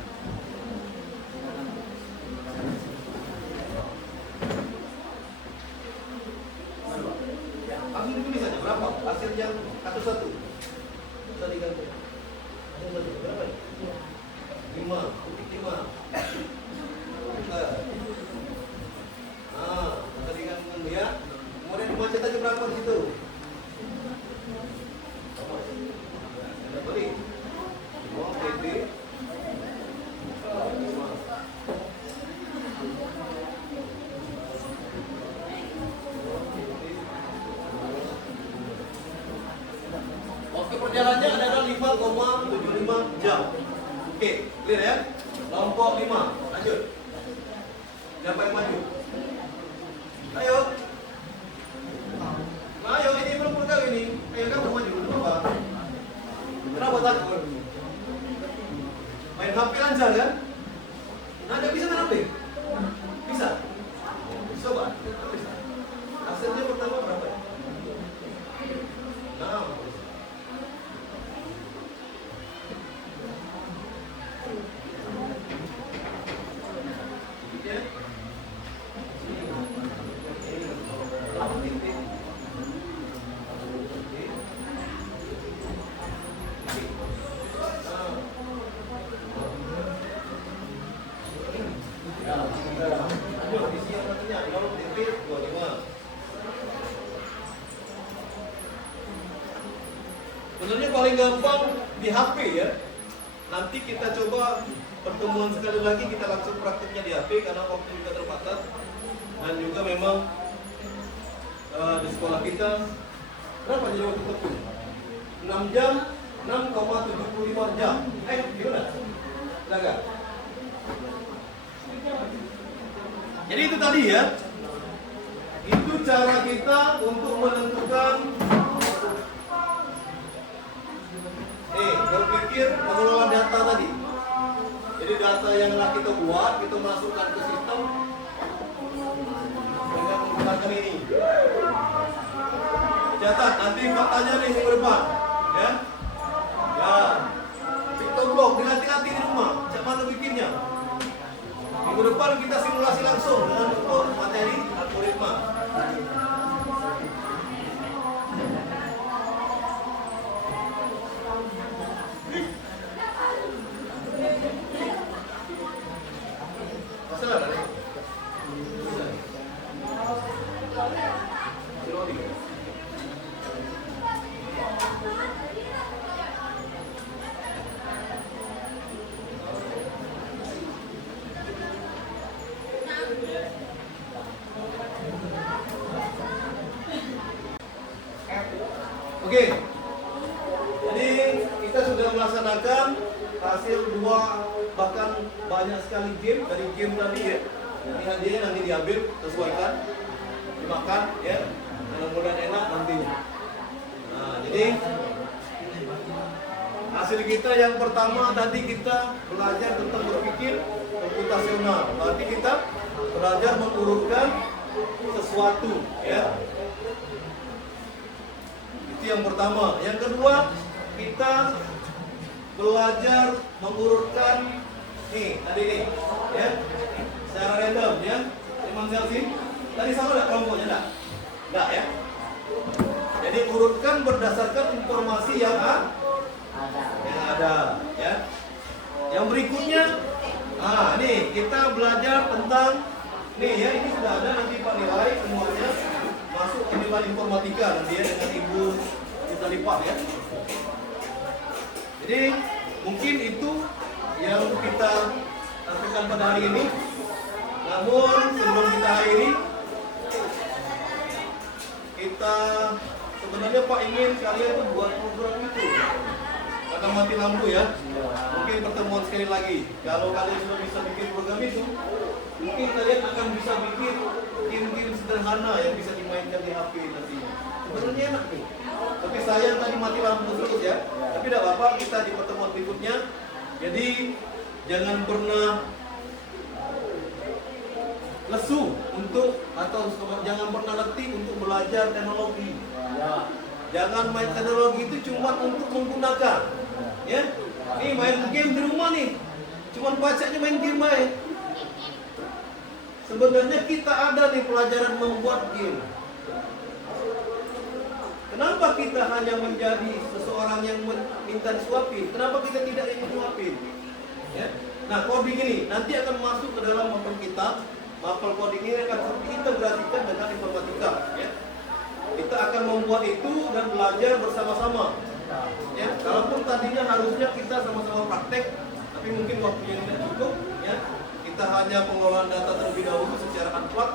Langsung ditulis saja berapa hasil yang satu-satu. Bisa diganti. Satu-satu berapa? 5. Nah, bisa diganti ya. Kemudian kemacetannya berapa di situ? Ada balik. Oh, titik. Waktu perjalanannya adalah 5,75 jam. Oke, clear ya? Kelompok 5, lanjut. Siapa yang maju? Ayo. Ayo, ini belum pernah ini. Ayo kamu maju dulu, Pak. Kenapa takut? Main HP lancar kan? Anda bisa main HP? Bisa? Coba. Bisa. Hasilnya pertama berapa? 6. Sebenarnya paling gampang di HP ya. Nanti kita coba pertemuan sekali lagi kita langsung praktiknya di HP karena waktu kita terbatas. Dan juga memang di sekolah kita berapa jadi waktu tempuh? 6 jam, 6,75 jam. Gimana? Jaga. Jadi itu tadi ya. Itu cara kita untuk menentukan berpikir mengelola data tadi. Jadi data yang kita buat, kita masukkan ke sistem dengan menggunakan ini. Catat nanti faktanya nih minggu depan, ya. Ya. TikTok blog, hati-hati di rumah. Cak mana bikinnya? Minggu depan kita simulasi langsung dengan bentuk materi algoritma. Masalah kan? Oke, jadi kita sudah melaksanakan hasil 2 bahkan banyak sekali game dari game tadi ya. Ini hadiahnya nanti diambil, sesuaikan, dimakan ya, mudah-mudahan enak nantinya. Nah, jadi hasil kita yang pertama tadi kita belajar tentang berpikir komputasional. Berarti kita belajar mengurutkan sesuatu ya. Itu yang pertama. Yang kedua, kita belajar mengurutkan tadi nih ya. Secara random ya. Emang sih. Tadi sama enggak kelompoknya enggak? Enggak ya. Jadi urutkan berdasarkan informasi yang ada ya. Yang berikutnya nih kita belajar tentang nih ya, ini sudah ada nanti Pak nilai semuanya masuk ke nilai informatika nanti ya dengan Ibu kita lipat ya. Jadi mungkin itu yang kita lakukan pada hari ini. Namun sebelum kita akhiri, kita sebenarnya Pak ingin kalian tuh buat program itu karena mati lampu ya. Mungkin pertemuan sekali lagi. Kalau kalian sudah bisa bikin program itu, mungkin kalian akan bisa bikin game-game sederhana yang bisa dimainkan di HP nantinya. Sebenarnya enak nih. Tapi sayang tadi mati lampu terus ya. Tapi tidak apa-apa, kita di pertemuan berikutnya. Jadi jangan pernah lesu untuk atau jangan pernah letih untuk belajar teknologi. Jangan main teknologi itu cuma untuk menggunakan. Ya. Nih main game di rumah nih. Cuma bacanya main game aja. Sebenarnya kita ada nih pelajaran membuat game. Kenapa kita hanya menjadi seseorang yang minta disuapin? Kenapa kita tidak ingin disuapin? Ya. Nah, coding ini nanti akan masuk ke dalam mapel kita. Mapel coding ini akan diintegrasikan dengan informatika. Ya. Kita akan membuat itu dan belajar bersama-sama. Ya, kalaupun tadinya harusnya kita sama-sama praktek, tapi mungkin waktunya tidak cukup. Ya. Kita hanya pengelolaan data terlebih dahulu secara unplug.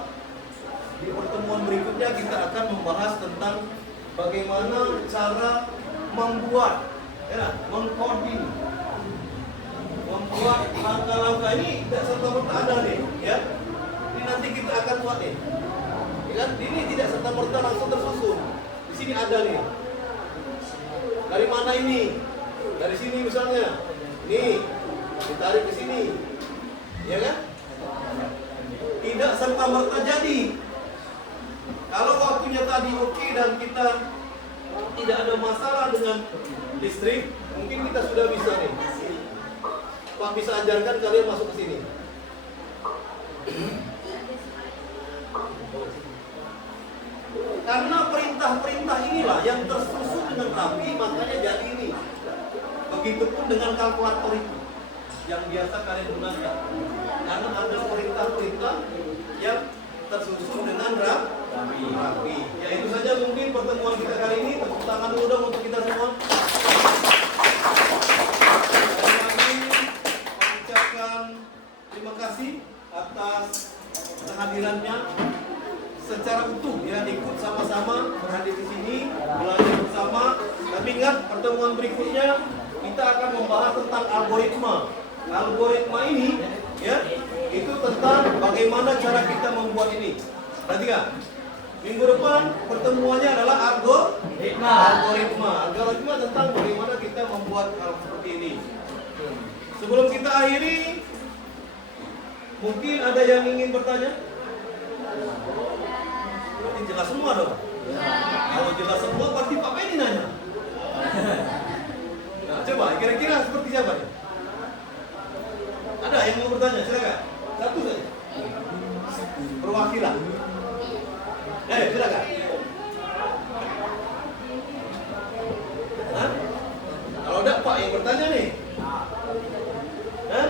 Di pertemuan berikutnya kita akan membahas tentang bagaimana cara membuat, mengcoding, membuat langkah-langkah ini tidak serta-merta ada nih, ya. Ini nanti kita akan buat nih, ya kan? Ini tidak serta-merta langsung tersusun. Di sini ada nih. Dari mana ini? Dari sini misalnya. Nih, ditarik ke sini. Ya kan? Tidak serta-merta jadi. Kalau waktunya tadi oke dan kita tidak ada masalah dengan listrik, mungkin kita sudah bisa nih. Pak bisa ajarkan kalian masuk ke sini. Karena perintah-perintah inilah yang tersusun dengan rapi, makanya jadi ini. Begitupun dengan kalkulator itu yang biasa kalian gunakan. Karena ada perintah-perintah yang tersusun dengan rapi. Ya itu saja mungkin pertemuan kita kali ini. Tepuk tangan dulu dong untuk kita semua. Sekali lagi mengucapkan secara utuh ya, ikut sama-sama berhadir di sini, belajar bersama. Tapi ingat, pertemuan berikutnya kita akan membahas tentang algoritma. Algoritma ini ya, itu tentang bagaimana cara kita membuat ini. Perhatikan. Minggu depan pertemuannya adalah algoritma. Algoritma tentang bagaimana kita membuat hal seperti ini. Sebelum kita akhiri, mungkin ada yang ingin bertanya? Berarti jelas semua dong? Kalau jelas semua, pasti Pak Benny nanya. Nah, coba kira-kira seperti siapa nih? Ada yang mau bertanya? Silakan. Satu saja. Perwakilan. Silakan. Hah? Kalau ada Pak yang bertanya nih. Hah?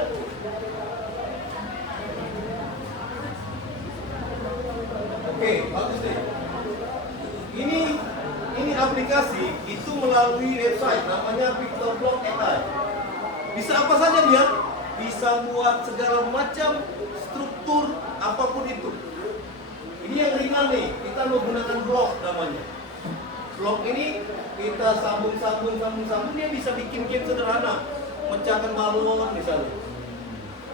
Oke, bagus deh. Ini aplikasi itu melalui website namanya PictoBlock AI. Bisa apa saja dia? Bisa buat segala macam struktur apapun itu. Ini yang ringan nih, kita menggunakan blok namanya. Blok ini kita sambung, dia bisa bikin game sederhana, mecahkan balon misalnya,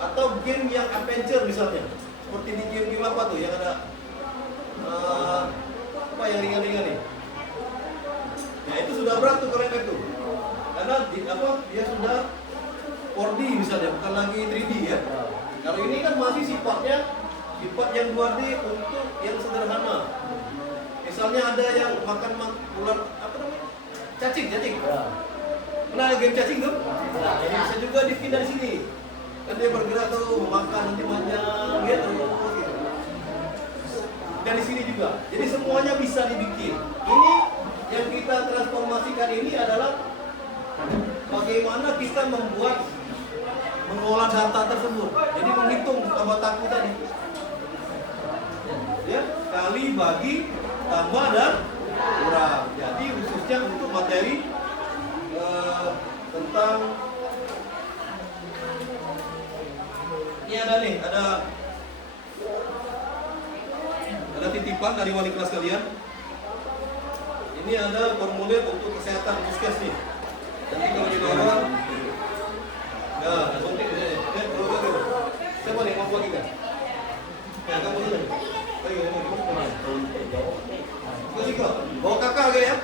atau game yang adventure misalnya, seperti di game-game apa tuh yang ada apa yang ringan-ringan nih. Nah itu sudah berat tuh keren itu, karena dia sudah 4D misalnya, bukan lagi 3D ya. Kalau ini kan masih sifat yang 2D untuk yang sederhana. Misalnya ada yang makan ular apa namanya? Cacing. Pernah game cacing tuh? Nah, ini bisa juga dibikin dari sini. Kan dia bergerak tuh, makan nanti panjang gitu. Dari sini juga. Jadi semuanya bisa dibikin. Ini yang kita transformasikan ini adalah bagaimana kita mengolah data tersebut. Jadi menghitung tambah taku tadi. Ya, kali bagi tambah dan kurang. Jadi khususnya untuk materi tentang ini ada titipan dari wali kelas kalian. Ini ada formulir untuk kesehatan puskes nih. Nanti kalau dibawa, nah, suntik ini. Siapa nih mau bagikan? Ya, kamu dulu. Ayo, bawa kakak aja ya.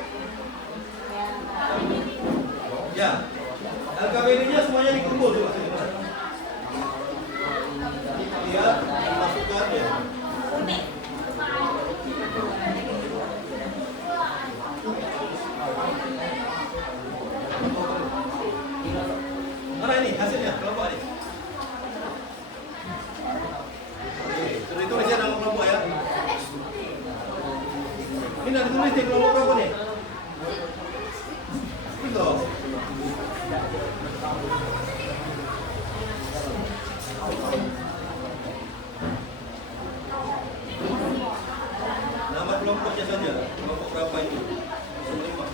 Ya, LKPD-nya semuanya dikumpul coba. Lihat, masukkan ya. Mana ini hasilnya? Kelompok ini. Oke, tulis ya nama kelompok ya. Ini ada tulis di kelompok berapa nih? Itu. Nama kelompoknya saja. Kelompok berapa itu? 5.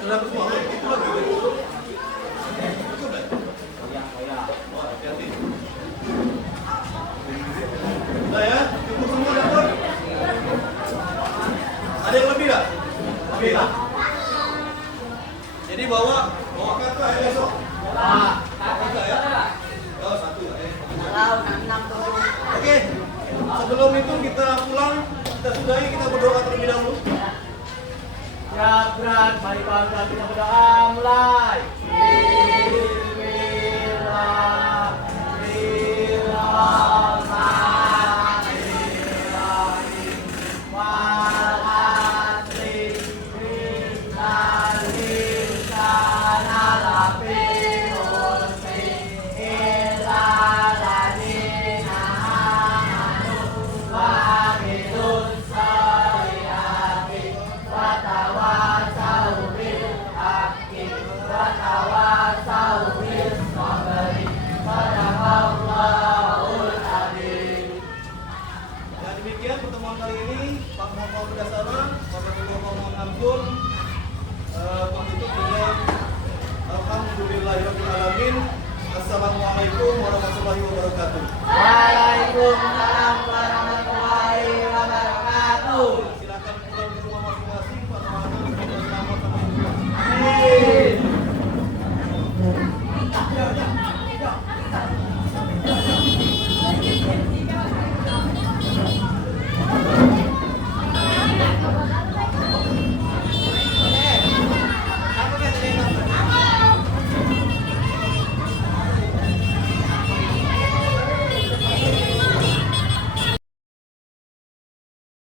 Sudah semua. Itu lagi. Cukup dah. Oh, hati-hati. Sudah ya? Cukup semua dapur? Ada yang lebih tak? Lebih tak? Jadi bawa kakak ya besok? Kakak ya? Oh, 1 Oke. Sebelum itu kita pulang, kita sudahi, kita berdoa terlebih dahulu. Ya, berat, mari kita berdoa mulai. Pertemuan kali ini, Pak Mohon Berdasana, Bapak Ibu mohon ampun, penutup dengan warahmatullahi wabarakatuh. Waalaikumsalam